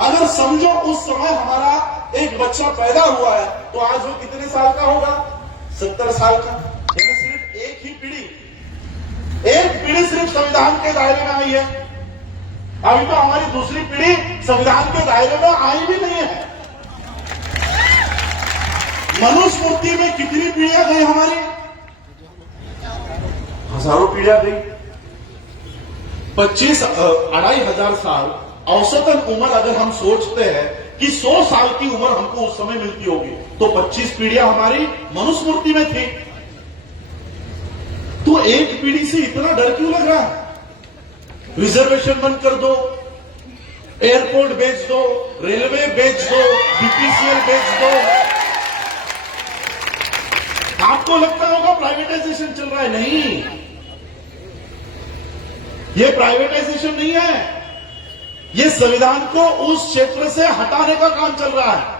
अगर समझो उस समय हमारा एक बच्चा पैदा हुआ है तो आज वो कितने साल का होगा? 70 साल का। यानी सिर्फ एक ही पीढ़ी सिर्फ संविधान के दायरे में आई है। अभी तो हमारी दूसरी पीढ़ी संविधान के दायरे में आई भी नहीं है। मनुस्मृति में कितनी पीढ़ियां गई हमारी? हजारों पीढ़ियां गई। 25,000 साल औसतन उम्र अगर हम सोचते हैं कि 100 साल की उम्र हमको उस समय मिलती होगी, तो 25 पीढ़ियां हमारी मनुस्मृति में थी। तो एक पीढ़ी से इतना डर क्यों लग रहा है? रिजर्वेशन बंद कर दो, एयरपोर्ट बेच दो, रेलवे बेच दो, बीपीसीएल बेच दो। आपको लगता होगा प्राइवेटाइजेशन चल रहा है। नहीं, ये प्राइवेटाइजेशन नहीं है, ये संविधान को उस क्षेत्र से हटाने का काम चल रहा है।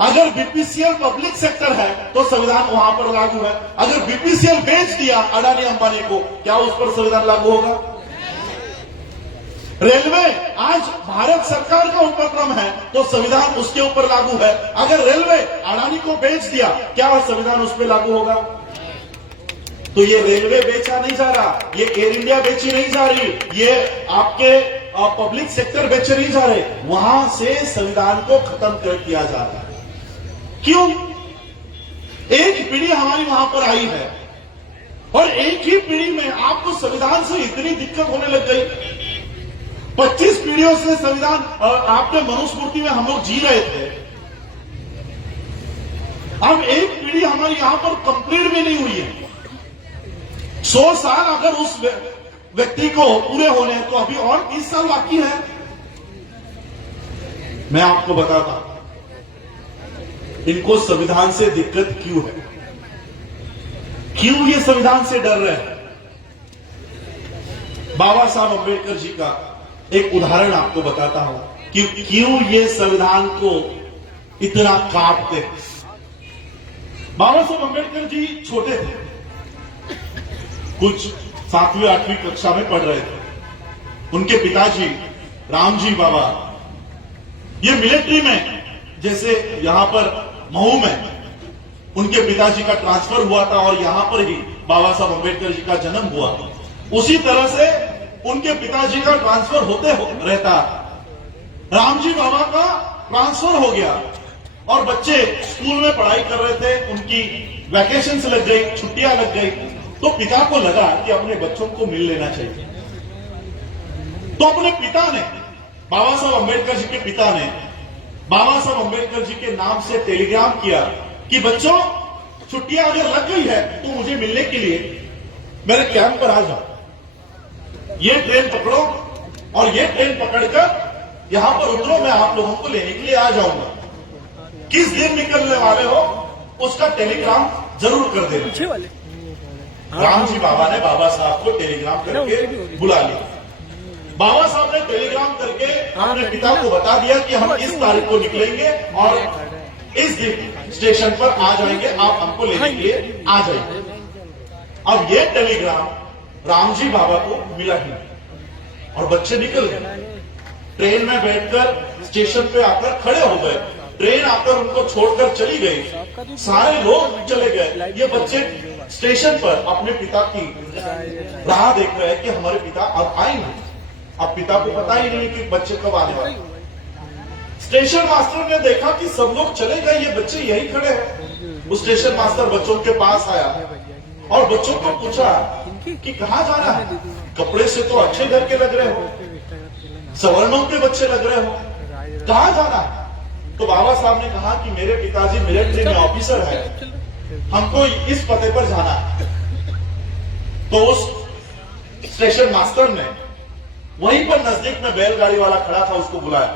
अगर बीपीसीएल पब्लिक सेक्टर है तो संविधान वहां पर लागू है। अगर बीपीसीएल बेच दिया अडानी अंबानी को, क्या उस पर संविधान लागू होगा? रेलवे आज भारत सरकार का उपक्रम है तो संविधान उसके ऊपर लागू है। अगर रेलवे अडानी को बेच दिया, क्या संविधान उस पर लागू होगा? तो ये रेलवे बेचा नहीं जा रहा, ये एयर इंडिया बेची नहीं जा रही, ये आपके पब्लिक सेक्टर बेचे नहीं जा रहे, वहां से संविधान को खत्म कर किया जा रहा है। क्यों? एक पीढ़ी हमारी वहां पर आई है और एक ही पीढ़ी में आपको संविधान से इतनी दिक्कत होने लग गई। 25 पीढ़ियों से संविधान आपके मनुस्मृति में हम लोग जी रहे थे। अब एक पीढ़ी हमारी यहां पर कंप्लीट भी नहीं हुई है। 100 साल अगर उस व्यक्ति को पूरे होने हैं तो अभी और 30 साल बाकी है। मैं आपको बताता हूं इनको संविधान से दिक्कत क्यों है, क्यों ये संविधान से डर रहे हैं। बाबा साहब अम्बेडकर जी का एक उदाहरण आपको बताता हूं कि क्यों ये संविधान को इतना काटते हैं। बाबा साहब अम्बेडकर जी छोटे थे, कुछ 7वीं 8वीं कक्षा में पढ़ रहे थे। उनके पिताजी रामजी बाबा ये मिलिट्री में, जैसे यहां पर महू में उनके पिताजी का ट्रांसफर हुआ था और यहां पर ही बाबा साहब अम्बेडकर जी का जन्म हुआ, उसी तरह से उनके पिताजी का ट्रांसफर होते रहता। रामजी बाबा का ट्रांसफर हो गया और बच्चे स्कूल में पढ़ाई कर रहे थे, उनकी वैकेशन लग गई, छुट्टियां लग गई, तो पिता को लगा कि अपने बच्चों को मिल लेना चाहिए। तो अपने पिता ने, बाबा साहब अम्बेडकर जी के पिता ने बाबा साहब अम्बेडकर जी के नाम से टेलीग्राम किया कि बच्चों छुट्टियां अगर लग गई है तो मुझे मिलने के लिए मेरे कैंप पर आ जाओ। ये ट्रेन पकड़ो और ये ट्रेन पकड़कर यहां पर उतरो, मैं आप लोगों को लेने के लिए आ जाऊंगा। किस दिन निकलने वाले हो उसका टेलीग्राम जरूर कर देना। रामजी बाबा ने बाबा साहब को टेलीग्राम करके बुला लिया। बाबा साहब ने टेलीग्राम करके अपने पिता को बता दिया कि हम इस तारीख को निकलेंगे और इस दिन स्टेशन पर आ जाएंगे, आप हमको लेने के लिए आ जाएंगे। अब ये टेलीग्राम रामजी बाबा को मिला ही और बच्चे निकल गए। ट्रेन में बैठकर स्टेशन पे आकर खड़े हो गए, ट्रेन आकर उनको छोड़कर चली गई, सारे लोग चले गए। ये बच्चे स्टेशन पर अपने पिता की राह देख रहे हैं कि हमारे पिता अब आएंगे। अब पिता को पता ही नहीं कि बच्चे कब आने वाले। स्टेशन मास्टर ने देखा कि सब लोग चले गए, ये बच्चे यही खड़े हैं। वो स्टेशन मास्टर बच्चों के पास आया और बच्चों को पूछा कि कहां जाना है, कपड़े से तो अच्छे घर के लग रहे हो, सवर्णों के बच्चे लग रहे हो, कहां जाना है? तो बाबा साहब ने कहा कि मेरे पिताजी मिलिट्री में ऑफिसर है, हमको इस पते पर जाना है। तो उस स्टेशन मास्टर ने वहीं पर नजदीक में बैलगाड़ी वाला खड़ा था, उसको बुलाया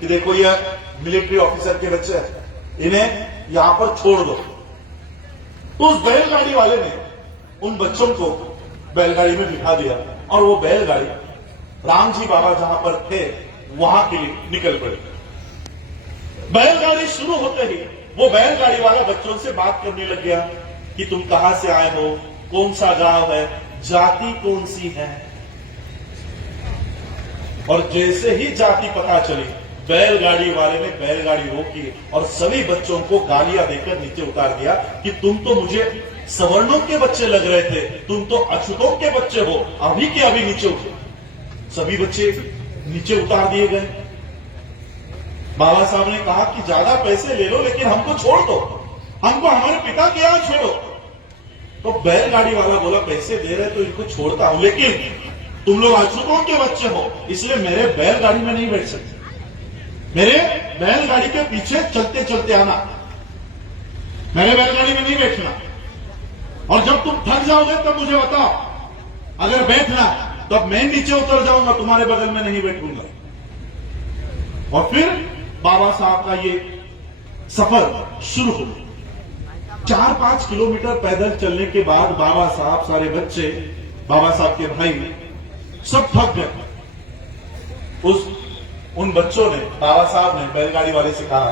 कि देखो यह मिलिट्री ऑफिसर के बच्चे हैं, इन्हें यहां पर छोड़ दो। तो उस बैलगाड़ी वाले ने उन बच्चों को बैलगाड़ी में बिठा दिया और वो बैलगाड़ी राम जी बाबा जहां पर थे वहां के लिए निकल पड़ी। बैलगाड़ी शुरू होते ही वो बैलगाड़ी वाला बच्चों से बात करने लग गया कि तुम कहां से आए हो, कौन सा गांव है, जाति कौन सी है। और जैसे ही जाति पता चली, बैलगाड़ी वाले ने बैलगाड़ी रोकी और सभी बच्चों को गालियां देकर नीचे उतार दिया कि तुम तो मुझे सवर्णों के बच्चे लग रहे थे, तुम तो अछूतों के बच्चे हो, अभी के अभी नीचे उतरो। सभी बच्चे नीचे उतार दिए गए। बाबा साहब ने कहा कि ज्यादा पैसे ले लो लेकिन हमको छोड़ दो, हमको हमारे पिता के यहां छोड़ो। तो बैलगाड़ी वाला बोला पैसे दे रहे तो इनको छोड़ता हूं, लेकिन तुम लोग अछूतों के बच्चे हो इसलिए मेरे बैलगाड़ी में नहीं बैठ सकते, मेरे बैलगाड़ी के पीछे चलते चलते आना, मेरे बैलगाड़ी में नहीं बैठना, और जब तुम थक जाओगे तब मुझे बताओ, अगर बैठना तब मैं नीचे उतर जाऊंगा, तुम्हारे बगल में नहीं बैठूंगा। और फिर बाबा साहब का ये सफर शुरू हो गया। 4-5 किलोमीटर पैदल चलने के बाद बाबा साहब, सारे बच्चे, बाबा साहब के भाई सब थक गए। उन बच्चों ने, बाबा साहब ने बैलगाड़ी वाले से कहा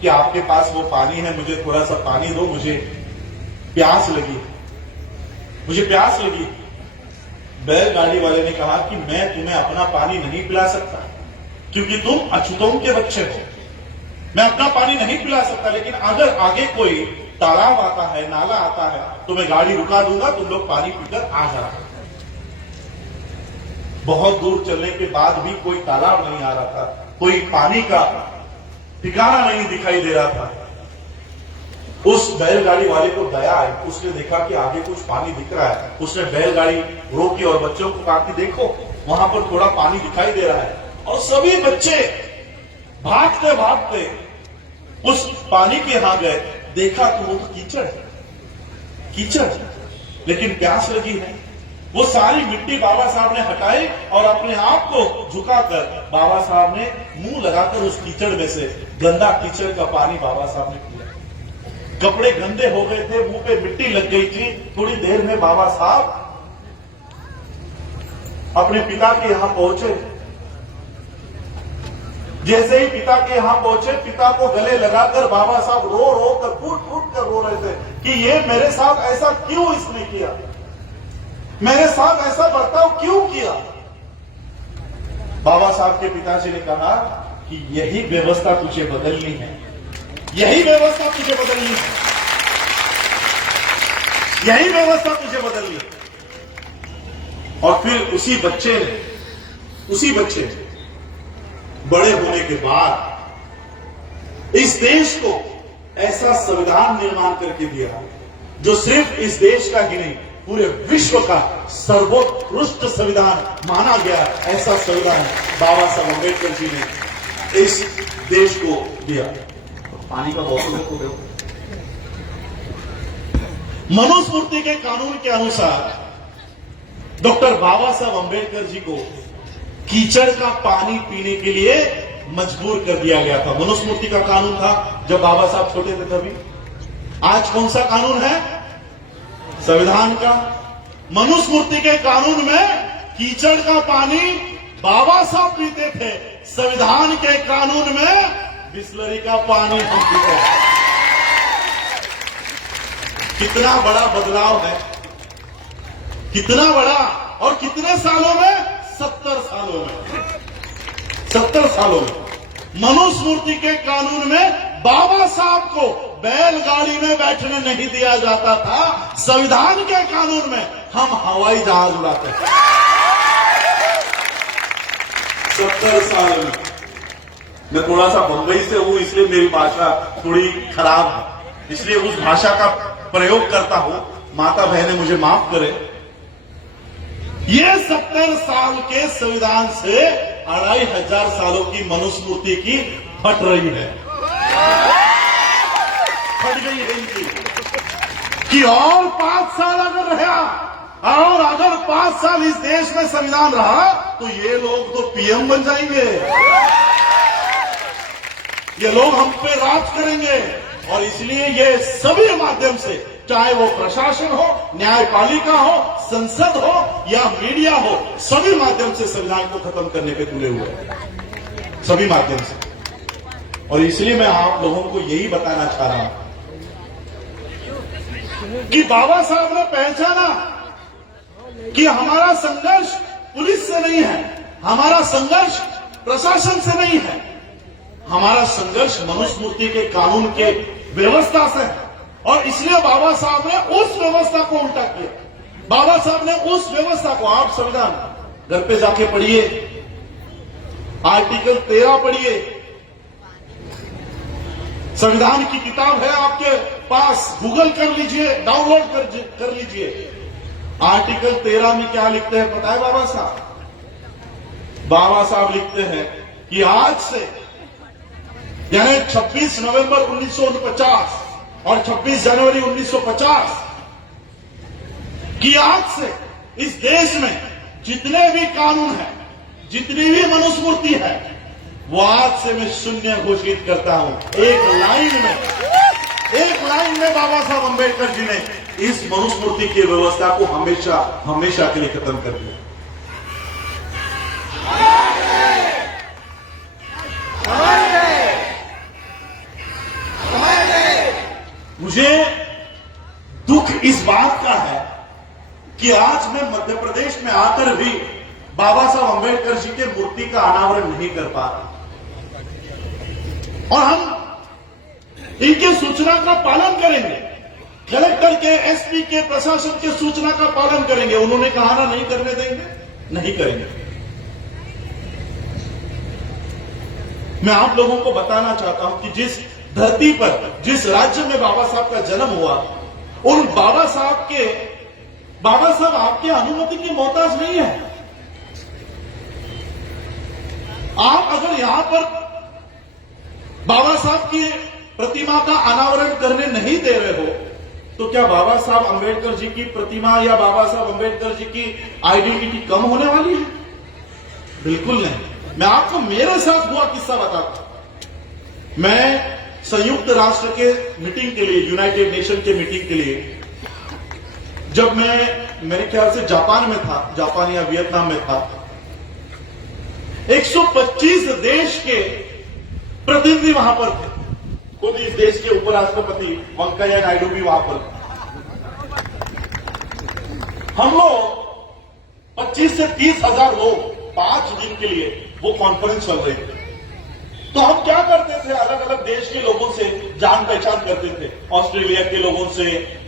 कि आपके पास वो पानी है, मुझे थोड़ा सा पानी दो, मुझे प्यास लगी, मुझे प्यास लगी। बैलगाड़ी वाले ने कहा कि मैं तुम्हें अपना पानी नहीं पिला सकता क्योंकि तुम अछूतों के बच्चे हो, मैं अपना पानी नहीं पिला सकता, लेकिन अगर आगे कोई तालाब आता है, नाला आता है तो मैं गाड़ी रुका दूंगा, तुम लोग पानी पीकर आ जाना। बहुत दूर चलने के बाद भी कोई तालाब नहीं आ रहा था, कोई पानी का ठिकाना नहीं दिखाई दे रहा था। उस बैलगाड़ी वाले को दया आई, उसने देखा कि आगे कुछ पानी दिख रहा है, उसने बैलगाड़ी रोकी और बच्चों को कहा कि देखो वहां पर थोड़ा पानी दिखाई दे रहा है। और सभी बच्चे भागते भागते उस पानी के यहां गए, देखा कि वो तो कीचड़ है, कीचड़, लेकिन प्यास लगी है। वो सारी मिट्टी बाबा साहब ने हटाई और अपने आप को झुकाकर बाबा साहब ने मुंह लगाकर उस कीचड़ में से गंदा कीचड़ का पानी बाबा साहब ने पिया। कपड़े गंदे हो गए थे, मुंह पे मिट्टी लग गई थी। थोड़ी देर में बाबा साहब अपने पिता के यहां पहुंचे। जैसे ही पिता के यहां पहुंचे, पिता को गले लगाकर बाबा साहब रो रो कर, फूट फूट कर रो रहे थे कि ये मेरे साथ ऐसा क्यों इसने किया, मेरे साथ ऐसा बर्ताव क्यों किया। बाबा साहब के पिताजी ने कहा कि यही व्यवस्था तुझे बदलनी है, यही व्यवस्था तुझे बदलनी है, यही व्यवस्था तुझे बदलनी है। और फिर उसी बच्चे ने बड़े होने के बाद इस देश को ऐसा संविधान निर्माण करके दिया जो सिर्फ इस देश का ही नहीं, पूरे विश्व का सर्वोत्कृष्ट संविधान माना गया। ऐसा संविधान बाबा साहब अम्बेडकर जी ने इस देश को दिया। पानी का बोतल को दो। मनुस्मृति के कानून के अनुसार डॉक्टर बाबा साहब अम्बेडकर जी को कीचड़ का पानी पीने के लिए मजबूर कर दिया गया था। मनुस्मृति का कानून था जब बाबा साहब छोटे थे तभी। आज कौन सा कानून है? संविधान का। मनुस्मृति के कानून में कीचड़ का पानी बाबा साहब पीते थे, संविधान के कानून में बिस्लरी का पानी हम पीते हैं। कितना बड़ा बदलाव है, कितना बड़ा, और कितने सालों में? 70 सालों में। 70 सालों में मनुस्मृति के कानून में बाबा साहब को बैलगाड़ी में बैठने नहीं दिया जाता था, संविधान के कानून में हम हवाई जहाज उड़ाते थे। 70 साल में। मैं थोड़ा सा बंबई से हूं इसलिए मेरी भाषा थोड़ी खराब है, इसलिए उस भाषा का प्रयोग करता हूं, माता बहनें मुझे माफ करें। ये 70 साल के संविधान से 2500 सालों की मनुस्मृति की फट रही है, फट गई है इनकी कि और 5 साल अगर रहा और 5 साल इस देश में संविधान रहा तो ये लोग तो पीएम बन जाएंगे, ये लोग हम पे राज करेंगे। और इसलिए ये सभी माध्यम से, चाहे वो प्रशासन हो, न्यायपालिका हो, संसद हो या मीडिया हो, सभी माध्यम से संविधान को खत्म करने पे तुले हुए हैं, सभी माध्यम से। और इसलिए मैं आप लोगों को यही बताना चाह रहा हूं कि बाबा साहब ने पहचाना कि हमारा संघर्ष पुलिस से नहीं है, हमारा संघर्ष प्रशासन से नहीं है, हमारा संघर्ष मनुस्मृति के कानून के व्यवस्था से है। और इसलिए बाबा साहब ने उस व्यवस्था को उल्टा किया। बाबा साहब ने उस व्यवस्था को, आप संविधान घर पे जाके पढ़िए, आर्टिकल 13 पढ़िए, संविधान की किताब है आपके पास, गूगल कर लीजिए, डाउनलोड कर लीजिए। आर्टिकल 13 में क्या लिखते हैं पता है बाबा साहब? बाबा साहब लिखते हैं कि आज से, यानी 26 नवंबर 1949 और 26 जनवरी 1950 की आज से इस देश में जितने भी कानून हैं, जितनी भी मनुस्मृति है, वो आज से मैं शून्य घोषित करता हूं। एक लाइन में बाबा साहब अंबेडकर जी ने इस मनुस्मृति की व्यवस्था को हमेशा के लिए खत्म कर दिया। मुझे दुख इस बात का है कि आज मैं मध्य प्रदेश में आकर भी बाबा साहब अंबेडकर जी के मूर्ति का अनावरण नहीं कर पा रहा, और हम इनके सूचना का पालन करेंगे, कलेक्टर के, एसपी के, प्रशासन के सूचना का पालन करेंगे। उन्होंने कहा ना नहीं करने देंगे, नहीं करेंगे। मैं आप लोगों को बताना चाहता हूं कि जिस धरती पर, जिस राज्य में बाबा साहब का जन्म हुआ, उन बाबा साहब आपकी अनुमति की मोहताज नहीं है। आप अगर यहां पर बाबा साहब की प्रतिमा का अनावरण करने नहीं दे रहे हो, तो क्या बाबा साहब अंबेडकर जी की प्रतिमा या बाबा साहब अंबेडकर जी की आइडेंटिटी कम होने वाली है? बिल्कुल नहीं। मैं आपको मेरे साथ हुआ किस्सा बताता हूं। मैं संयुक्त राष्ट्र के मीटिंग के लिए, यूनाइटेड नेशन के मीटिंग के लिए, जब मैं मेरे ख्याल से जापान में था, जापान या वियतनाम में था, 125 देश के प्रतिनिधि वहां पर थे। खुद इस देश के उपराष्ट्रपति वेंकैया नायडू भी वहां पर थे। हम लोग 25 से 30 हजार लोग 5 दिन के लिए वो कॉन्फ्रेंस चल रही थी। तो हम क्या करते थे, अलग अलग देश के लोगों से जान पहचान करते थे। ऑस्ट्रेलिया के लोगों से,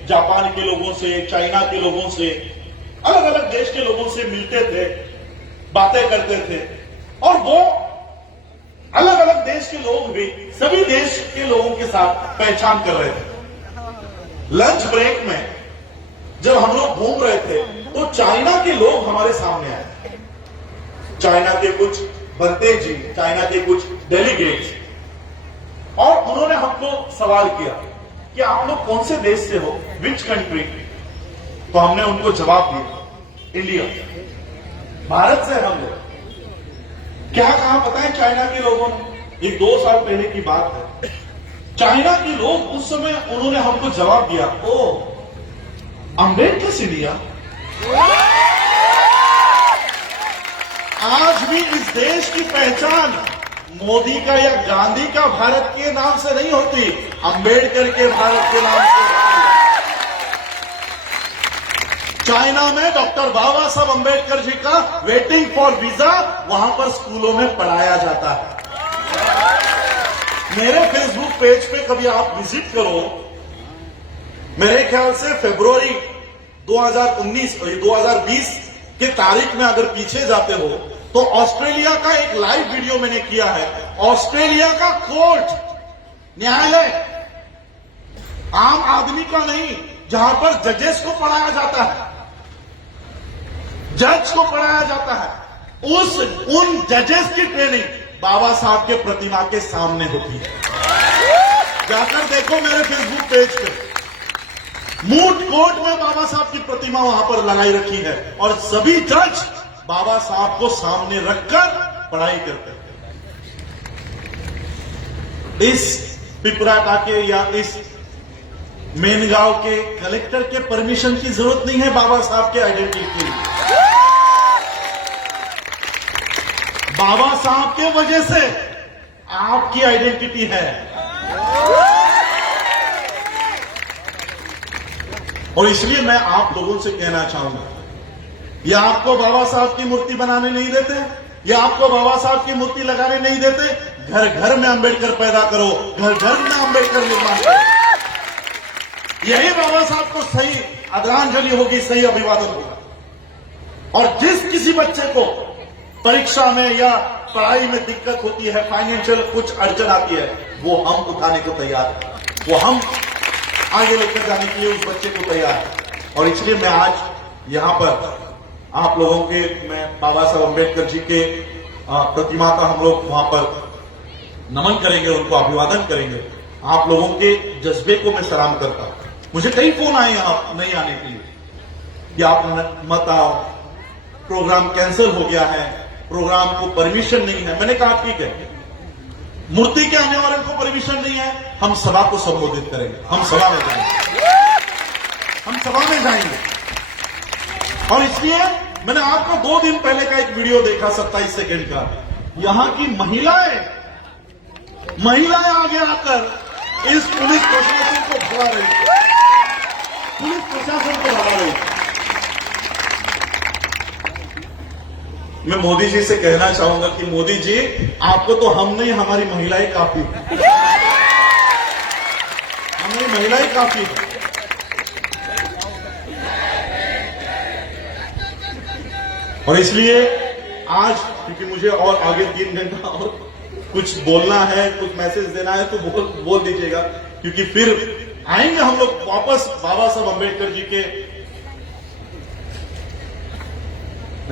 जापान के लोगों से, चाइना के लोगों से, अलग अलग देश के लोगों से मिलते थे, बातें करते थे। और वो अलग अलग देश के लोग भी सभी देश के लोगों के साथ पहचान कर रहे थे। लंच ब्रेक में जब हम लोग घूम रहे थे तो चाइना के लोग हमारे सामने आए। चाइना के कुछ बनते जी, चाइना के कुछ डेलीगेट्स, और उन्होंने हमको सवाल किया कि आप लोग कौन से देश से हो, विच कंट्री? तो हमने उनको जवाब दिया, इंडिया, भारत से हम लोग। क्या कहा पता है चाइना के लोगों ने? ये 2 साल पहले की बात है। चाइना के लोग उस समय उन्होंने हमको जवाब दिया, ओ अम्बेडकर इंडिया। आज भी इस देश की पहचान मोदी का या गांधी का भारत के नाम से नहीं होती, अंबेडकर के भारत के नाम से। चाइना में डॉक्टर बाबा साहब अंबेडकर जी का वेटिंग फॉर वीजा वहां पर स्कूलों में पढ़ाया जाता है। मेरे फेसबुक पेज पे कभी आप विजिट करो, मेरे ख्याल से फरवरी 2019 और 2020 के तारीख में अगर पीछे जाते हो तो ऑस्ट्रेलिया का एक लाइव वीडियो मैंने किया है। ऑस्ट्रेलिया का कोर्ट, न्यायालय, आम आदमी का नहीं, जहां पर जजेस को पढ़ाया जाता है, जज को पढ़ाया जाता है, उन जजेस की ट्रेनिंग बाबा साहब के प्रतिमा के सामने होती है। जाकर देखो मेरे फेसबुक पेज पे। मूट कोर्ट में बाबा साहब की प्रतिमा वहां पर लगाई रखी है और सभी जज बाबा साहब को सामने रखकर पढ़ाई करते हैं। इस पिपराटा के या इस मेनगांव के कलेक्टर के परमिशन की जरूरत नहीं है बाबा साहब के आइडेंटिटी के लिए। बाबा साहब के वजह से आपकी आइडेंटिटी है। और इसलिए मैं आप लोगों से कहना चाहूंगा, ये आपको बाबा साहब की मूर्ति बनाने नहीं देते, ये आपको बाबा साहब की मूर्ति लगाने नहीं देते। घर घर में अंबेडकर पैदा करो, घर घर में अंबेडकर निर्माण करो। यही बाबा साहब को सही आदरांजलि होगी, सही अभिवादन होगा। और जिस किसी बच्चे को परीक्षा में या पढ़ाई में दिक्कत होती है, फाइनेंशियल कुछ अड़चन आती है, वो हम उठाने को तैयार है, वो हम आगे लेकर जाने के लिए उस बच्चे को तैयार है। और इसलिए मैं आज यहां पर आप लोगों के, मैं बाबा साहब अम्बेडकर जी के प्रतिमा का हम लोग वहां पर नमन करेंगे, उनको अभिवादन करेंगे। आप लोगों के जज्बे को मैं सलाम करता हूं। मुझे कई फोन आए यहां नहीं आने के लिए कि आप मत आओ, प्रोग्राम कैंसिल हो गया है, प्रोग्राम को परमिशन नहीं है। मैंने कहा ठीक है, मूर्ति के आने वाले को परमिशन नहीं है, हम सभा को संबोधित करेंगे, हम सभा में जाएंगे, हम सभा में जाएंगे। और इसलिए मैंने आपको 2 दिन पहले का एक वीडियो देखा 27 सेकंड का। यहां की महिलाएं आगे आकर इस पुलिस प्रशासन को भगा रही, पुलिस प्रशासन को भगा रही। मैं मोदी जी से कहना चाहूंगा कि मोदी जी, आपको तो हम नहीं, हमारी महिलाएं काफी है, हमारी महिलाएं काफी है। और इसलिए आज, क्योंकि मुझे और आगे 3 घंटा और कुछ बोलना है, कुछ मैसेज देना है, तो बोल दीजिएगा, क्योंकि फिर आएंगे हम लोग वापस बाबा साहब अम्बेडकर जी के।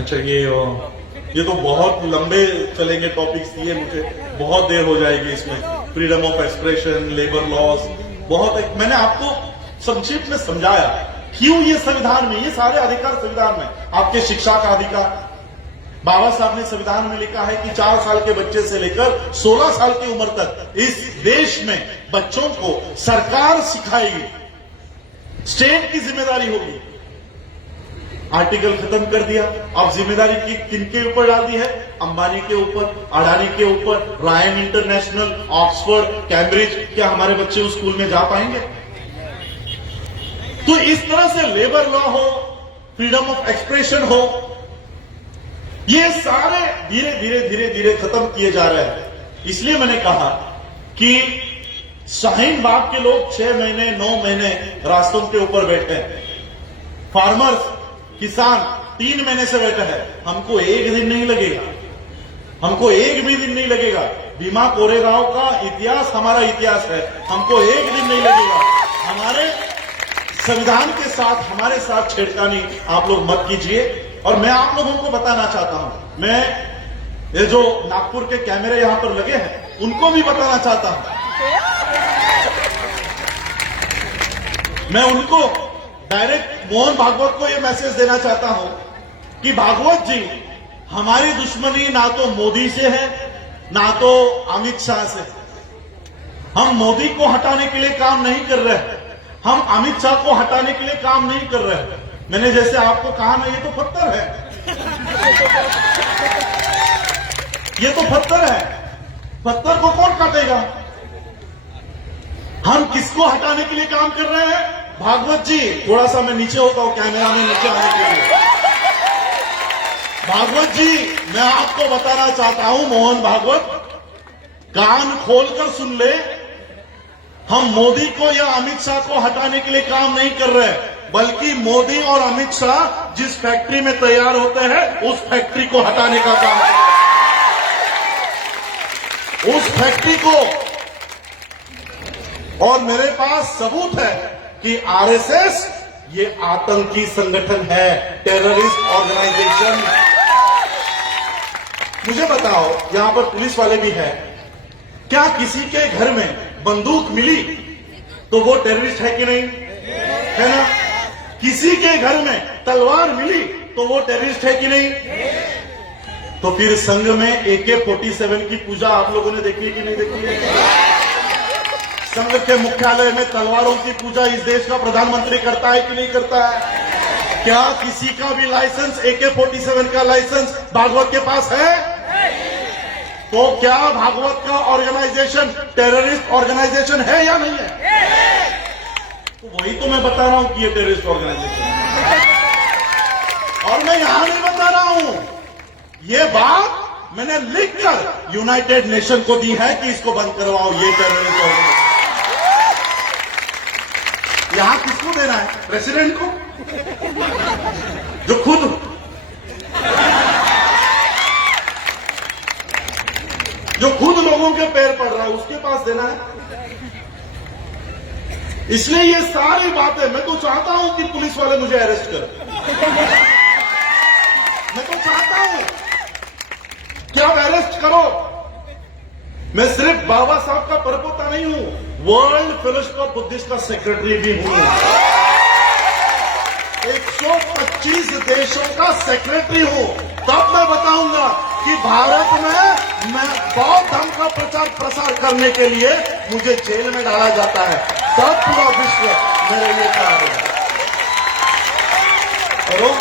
अच्छा, ये तो बहुत लंबे चलेंगे टॉपिक्स, ये मुझे बहुत देर हो जाएगी इसमें। Freedom of expression, labour laws, बहुत मैंने आपको संक्षिप्त में समझाया क्यों ये संविधान में, ये सारे अधिकार संविधान में। आपके शिक्षा का अधिकार, बाबा साहब ने संविधान में लिखा है कि 4 साल के बच्चे से लेकर 16 साल की उम्र तक इस देश में बच्चों को सरकार सिखाएगी, स्टेट की जिम्मेदारी होगी। आर्टिकल खत्म कर दिया। अब जिम्मेदारी किनके ऊपर डाल दी है? अंबानी के ऊपर, अडानी के ऊपर, रायन इंटरनेशनल, ऑक्सफोर्ड, कैम्ब्रिज। क्या हमारे बच्चे उस स्कूल में जा पाएंगे? तो इस तरह से लेबर लॉ हो, फ्रीडम ऑफ एक्सप्रेशन हो, ये सारे धीरे धीरे धीरे धीरे खत्म किए जा रहे हैं। इसलिए मैंने कहा कि शाहीन बाग के लोग 6 महीने 9 महीने रास्तों के ऊपर बैठे हैं, फार्मर्स, किसान 3 महीने से बैठे हैं। हमको एक दिन नहीं लगेगा, हमको एक भी दिन नहीं लगेगा। भीमा कोरेगांव का इतिहास हमारा इतिहास है, हमको एक दिन नहीं लगेगा। हमारे संविधान के साथ, हमारे साथ छेड़खानी आप लोग मत कीजिए। और मैं आप लोगों को बताना चाहता हूं, मैं ये जो नागपुर के कैमरे यहां पर लगे हैं उनको भी बताना चाहता हूं। मैं उनको डायरेक्ट मोहन भागवत को ये मैसेज देना चाहता हूं कि भागवत जी, हमारी दुश्मनी ना तो मोदी से है ना तो अमित शाह से। हम मोदी को हटाने के लिए काम नहीं कर रहे हैं, हम अमित शाह को हटाने के लिए काम नहीं कर रहे हैं। मैंने जैसे आपको कहा ना, ये तो पत्थर है, ये तो पत्थर है, पत्थर को कौन काटेगा? हम किसको हटाने के लिए काम कर रहे हैं? भागवत जी, थोड़ा सा मैं नीचे होता हूं कैमरा में नीचे आने के लिए। भागवत जी, मैं आपको बताना चाहता हूं, मोहन भागवत, कान खोलकर सुन ले, हम मोदी को या अमित शाह को हटाने के लिए काम नहीं कर रहे, बल्कि मोदी और अमित शाह जिस फैक्ट्री में तैयार होते हैं उस फैक्ट्री को हटाने का काम कर रहे हैं, उस फैक्ट्री को। और मेरे पास सबूत है कि आरएसएस ये आतंकी संगठन है, टेररिस्ट ऑर्गेनाइजेशन। मुझे बताओ, यहां पर पुलिस वाले भी हैं, क्या किसी के घर में बंदूक मिली तो वो टेररिस्ट है कि नहीं? है ना? किसी के घर में तलवार मिली तो वो टेररिस्ट है कि नहीं? तो फिर संघ में AK-47 की पूजा आप लोगों ने देखी है कि नहीं देखी है? संघ के मुख्यालय में तलवारों की पूजा इस देश का प्रधानमंत्री करता है कि नहीं करता है? क्या किसी का भी लाइसेंस AK-47 का लाइसेंस भागवत के पास है? तो क्या भागवत का ऑर्गेनाइजेशन टेररिस्ट ऑर्गेनाइजेशन है या नहीं है? तो वही तो मैं बता रहा हूं कि ये टेररिस्ट ऑर्गेनाइजेशन है। और मैं यहां नहीं बता रहा हूं, ये बात मैंने लिखकर यूनाइटेड नेशन को दी है कि इसको बंद करवाओ, ये टेररिस्ट ऑर्गेनाइजेशन। यहां किसको देना है? प्रेसिडेंट को, जो खुद लोगों के पैर पड़ रहा है, उसके पास देना है। इसलिए ये सारी बातें, मैं तो चाहता हूं कि पुलिस वाले मुझे अरेस्ट करें, मैं तो चाहता हूं कि आप अरेस्ट करो। मैं सिर्फ बाबा साहब का परपोता नहीं हूं, वर्ल्ड फेलोशिप ऑफ बुद्धिस्ट का सेक्रेटरी भी हूं, 125 देशों का सेक्रेटरी हूं। तब मैं बताऊंगा कि भारत में मैं बौद्ध धर्म का प्रचार प्रसार करने के लिए मुझे जेल में डाला जाता है, तब पूरा विश्व मेरे लिए खड़ा होगा। और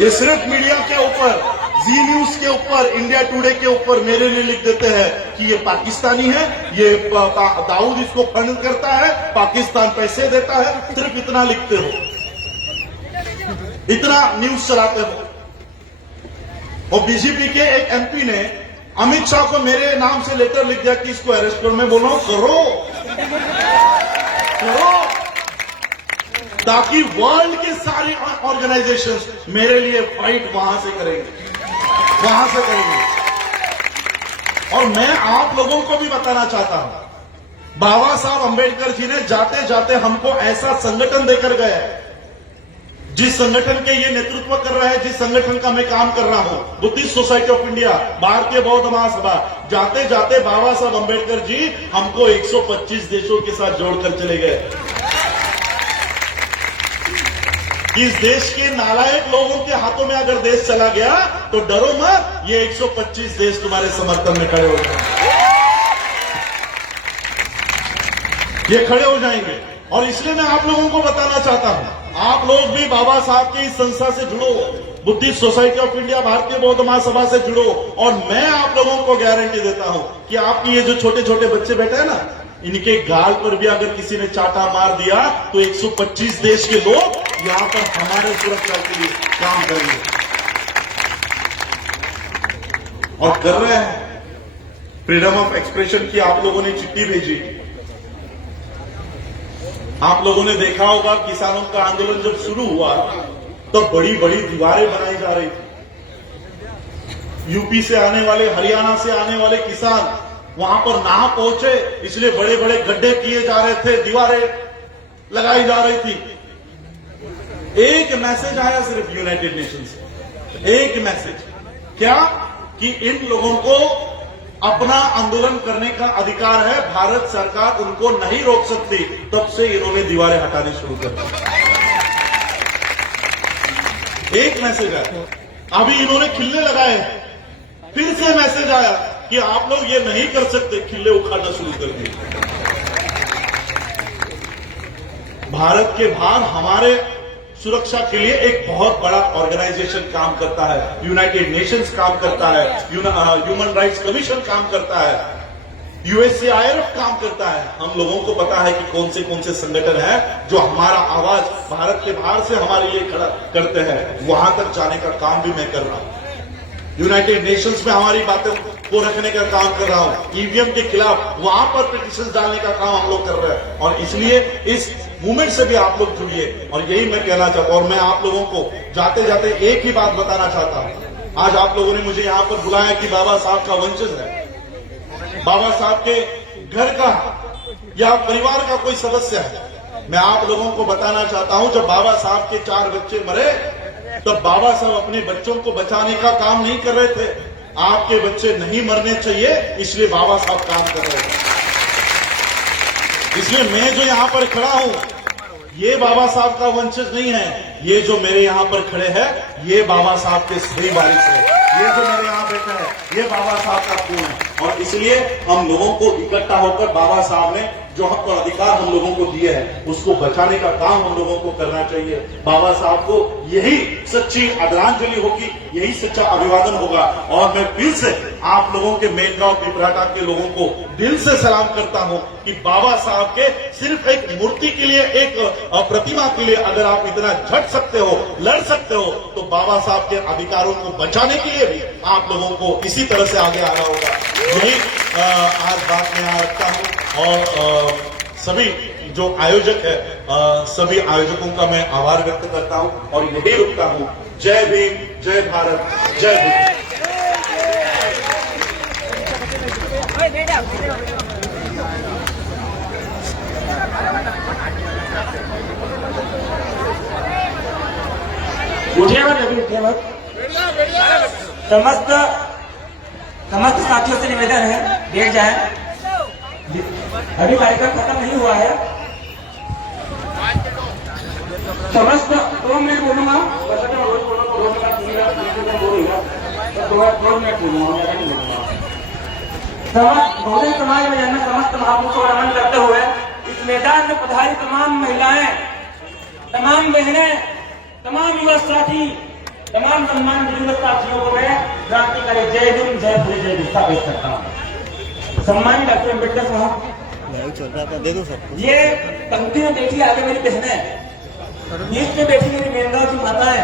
ये सिर्फ मीडिया के ऊपर, जी न्यूज के ऊपर, इंडिया टुडे के ऊपर मेरे लिए लिख देते हैं कि ये पाकिस्तानी है, ये दाऊद इसको फंड करता है, पाकिस्तान पैसे देता है। सिर्फ इतना लिखते हो, इतना न्यूज चलाते हो। और बीजेपी के एक MP ने अमित शाह को मेरे नाम से लेटर लिख दिया कि इसको अरेस्ट करो। मैं बोल रहा हूं करो, ताकि वर्ल्ड के सारे ऑर्गेनाइजेशंस मेरे लिए फाइट वहां से करेंगे। और मैं आप लोगों को भी बताना चाहता हूं, बाबा साहब अंबेडकर जी ने जाते जाते हमको ऐसा संगठन देकर गए, जिस संगठन के ये नेतृत्व कर रहा है, जिस संगठन का मैं काम कर रहा हूं, बुद्धिस्ट सोसाइटी ऑफ इंडिया, भारतीय बौद्ध महासभा, जाते जाते बाबा साहब अंबेडकर जी हमको 125 देशों के साथ जोड़कर चले गए। इस देश के नालायक लोगों के हाथों में अगर देश चला गया तो डरो मत, ये 125 देश तुम्हारे समर्थन में खड़े हो जाएंगे, ये खड़े हो जाएंगे। और इसलिए मैं आप लोगों को बताना चाहता हूं, आप लोग भी बाबा साहब की इस संस्था से जुड़ो, बुद्धिस्ट सोसाइटी ऑफ इंडिया, भारतीय बौद्ध महासभा से जुड़ो। और मैं आप लोगों को गारंटी देता हूं कि आपकी ये जो छोटे छोटे बच्चे बैठे हैं ना, इनके गाल पर भी अगर किसी ने चाटा मार दिया तो 125 देश के लोग यहां पर हमारे सुरक्षा के लिए काम करेंगे और कर रहे हैं। फ्रीडम ऑफ एक्सप्रेशन की आप लोगों ने चिट्ठी भेजी, आप लोगों ने देखा होगा किसानों का आंदोलन जब शुरू हुआ तो बड़ी बड़ी दीवारें बनाई जा रही थी। यूपी से आने वाले, हरियाणा से आने वाले किसान वहां पर ना पहुंचे, इसलिए बड़े बड़े गड्ढे किए जा रहे थे, दीवारें लगाई जा रही थी। एक मैसेज आया सिर्फ यूनाइटेड नेशन से, एक मैसेज, क्या कि इन लोगों को अपना आंदोलन करने का अधिकार है, भारत सरकार उनको नहीं रोक सकती। तब से इन्होंने दीवारें हटानी शुरू कर दी। एक मैसेज आया, अभी इन्होंने खिल्ले लगाए, फिर से मैसेज आया कि आप लोग ये नहीं कर सकते, खिल्ले उखाड़ना शुरू कर दिए। भारत के बाहर हमारे सुरक्षा के लिए एक बहुत बड़ा ऑर्गेनाइजेशन काम करता है, यूनाइटेड नेशंस काम करता है, ह्यूमन राइट्स कमीशन काम करता है, USAIRF काम करता है। हम लोगों को पता है कि कौन से संगठन है जो हमारा आवाज भारत के बाहर से हमारे लिए खड़ा करते हैं। वहां तक जाने का काम भी मैं कर रहा हूं, यूनाइटेड नेशंस में हमारी बातों को रखने का काम कर रहा हूं, EVM के खिलाफ वहां पर पिटीशन डालने का काम हम लोग कर रहे हैं। और इसलिए इस मूवमेंट से भी आप लोग जुड़िए। और यही मैं कहना चाहता हूं, और मैं आप लोगों को जाते जाते एक ही बात बताना चाहता हूं। आज आप लोगों ने मुझे यहां पर बुलाया कि बाबा साहब का वंशज है, बाबा साहब के घर का या परिवार का कोई सदस्य है। मैं आप लोगों को बताना चाहता हूं, जब बाबा साहब के 4 बच्चे मरे तब बाबा साहब अपने बच्चों को बचाने का काम नहीं कर रहे थे। आपके बच्चे नहीं मरने चाहिए, इसलिए बाबा साहब काम कर रहे थे। इसलिए मैं जो यहाँ पर खड़ा हूं, ये बाबा साहब का वंशज नहीं है। ये जो मेरे यहाँ पर खड़े हैं, ये बाबा साहब के सही वारिस है। ये जो मेरे यहाँ बैठा है, ये बाबा साहब का खून है। और इसलिए हम लोगों को इकट्ठा होकर बाबा साहब ने जो हक और अधिकार हम लोगों को दिए हैं, उसको बचाने का काम हम लोगों को करना चाहिए। बाबा साहब को यही सच्ची आदरांजलि होगी, यही सच्चा अभिवादन होगा। और मैं फिर से आप लोगों के मेलगांव पिपराटा के लोगों को दिल से सलाम करता हूं कि बाबा साहब के सिर्फ एक मूर्ति के लिए, एक प्रतिमा के लिए अगर आप इतना झट सकते हो, लड़ सकते हो, तो बाबा साहब के अधिकारों को बचाने के लिए भी आप लोगों को इसी तरह से आगे आना होगा। यही आज बात मैं यहाँ रखता हूँ। और सभी जो आयोजक है, सभी आयोजकों का मैं आभार व्यक्त करता हूं और यही रुकता हूं। जय भीम, जय भारत, जय भीम। समस्त साथियों से निवेदन है, बैठ जाए। अभी कार्यक्रम खत्म नहीं हुआ है। समस्त 2 मिनट बोलूंगा, 2 मिनट बोलूंगा। बहुजन समाज में जन्म समस्त महापुरुषों को नमन करते हुए इस मैदान में पधारी तमाम महिलाएं, तमाम बहनें, तमाम युवा साथी, तमाम सम्मान बुजुर्ग साथियों को मैं क्रांतिकारी जय हिंद, जय भीम, जय विस्तार पेश करता हूँ। सम्मानित डॉक्टर अम्बेडकर साहब, ये पंक्ति में बैठी आगे मेरी बहनें, बीच में बैठी मेरी मेलगांव की माताएं,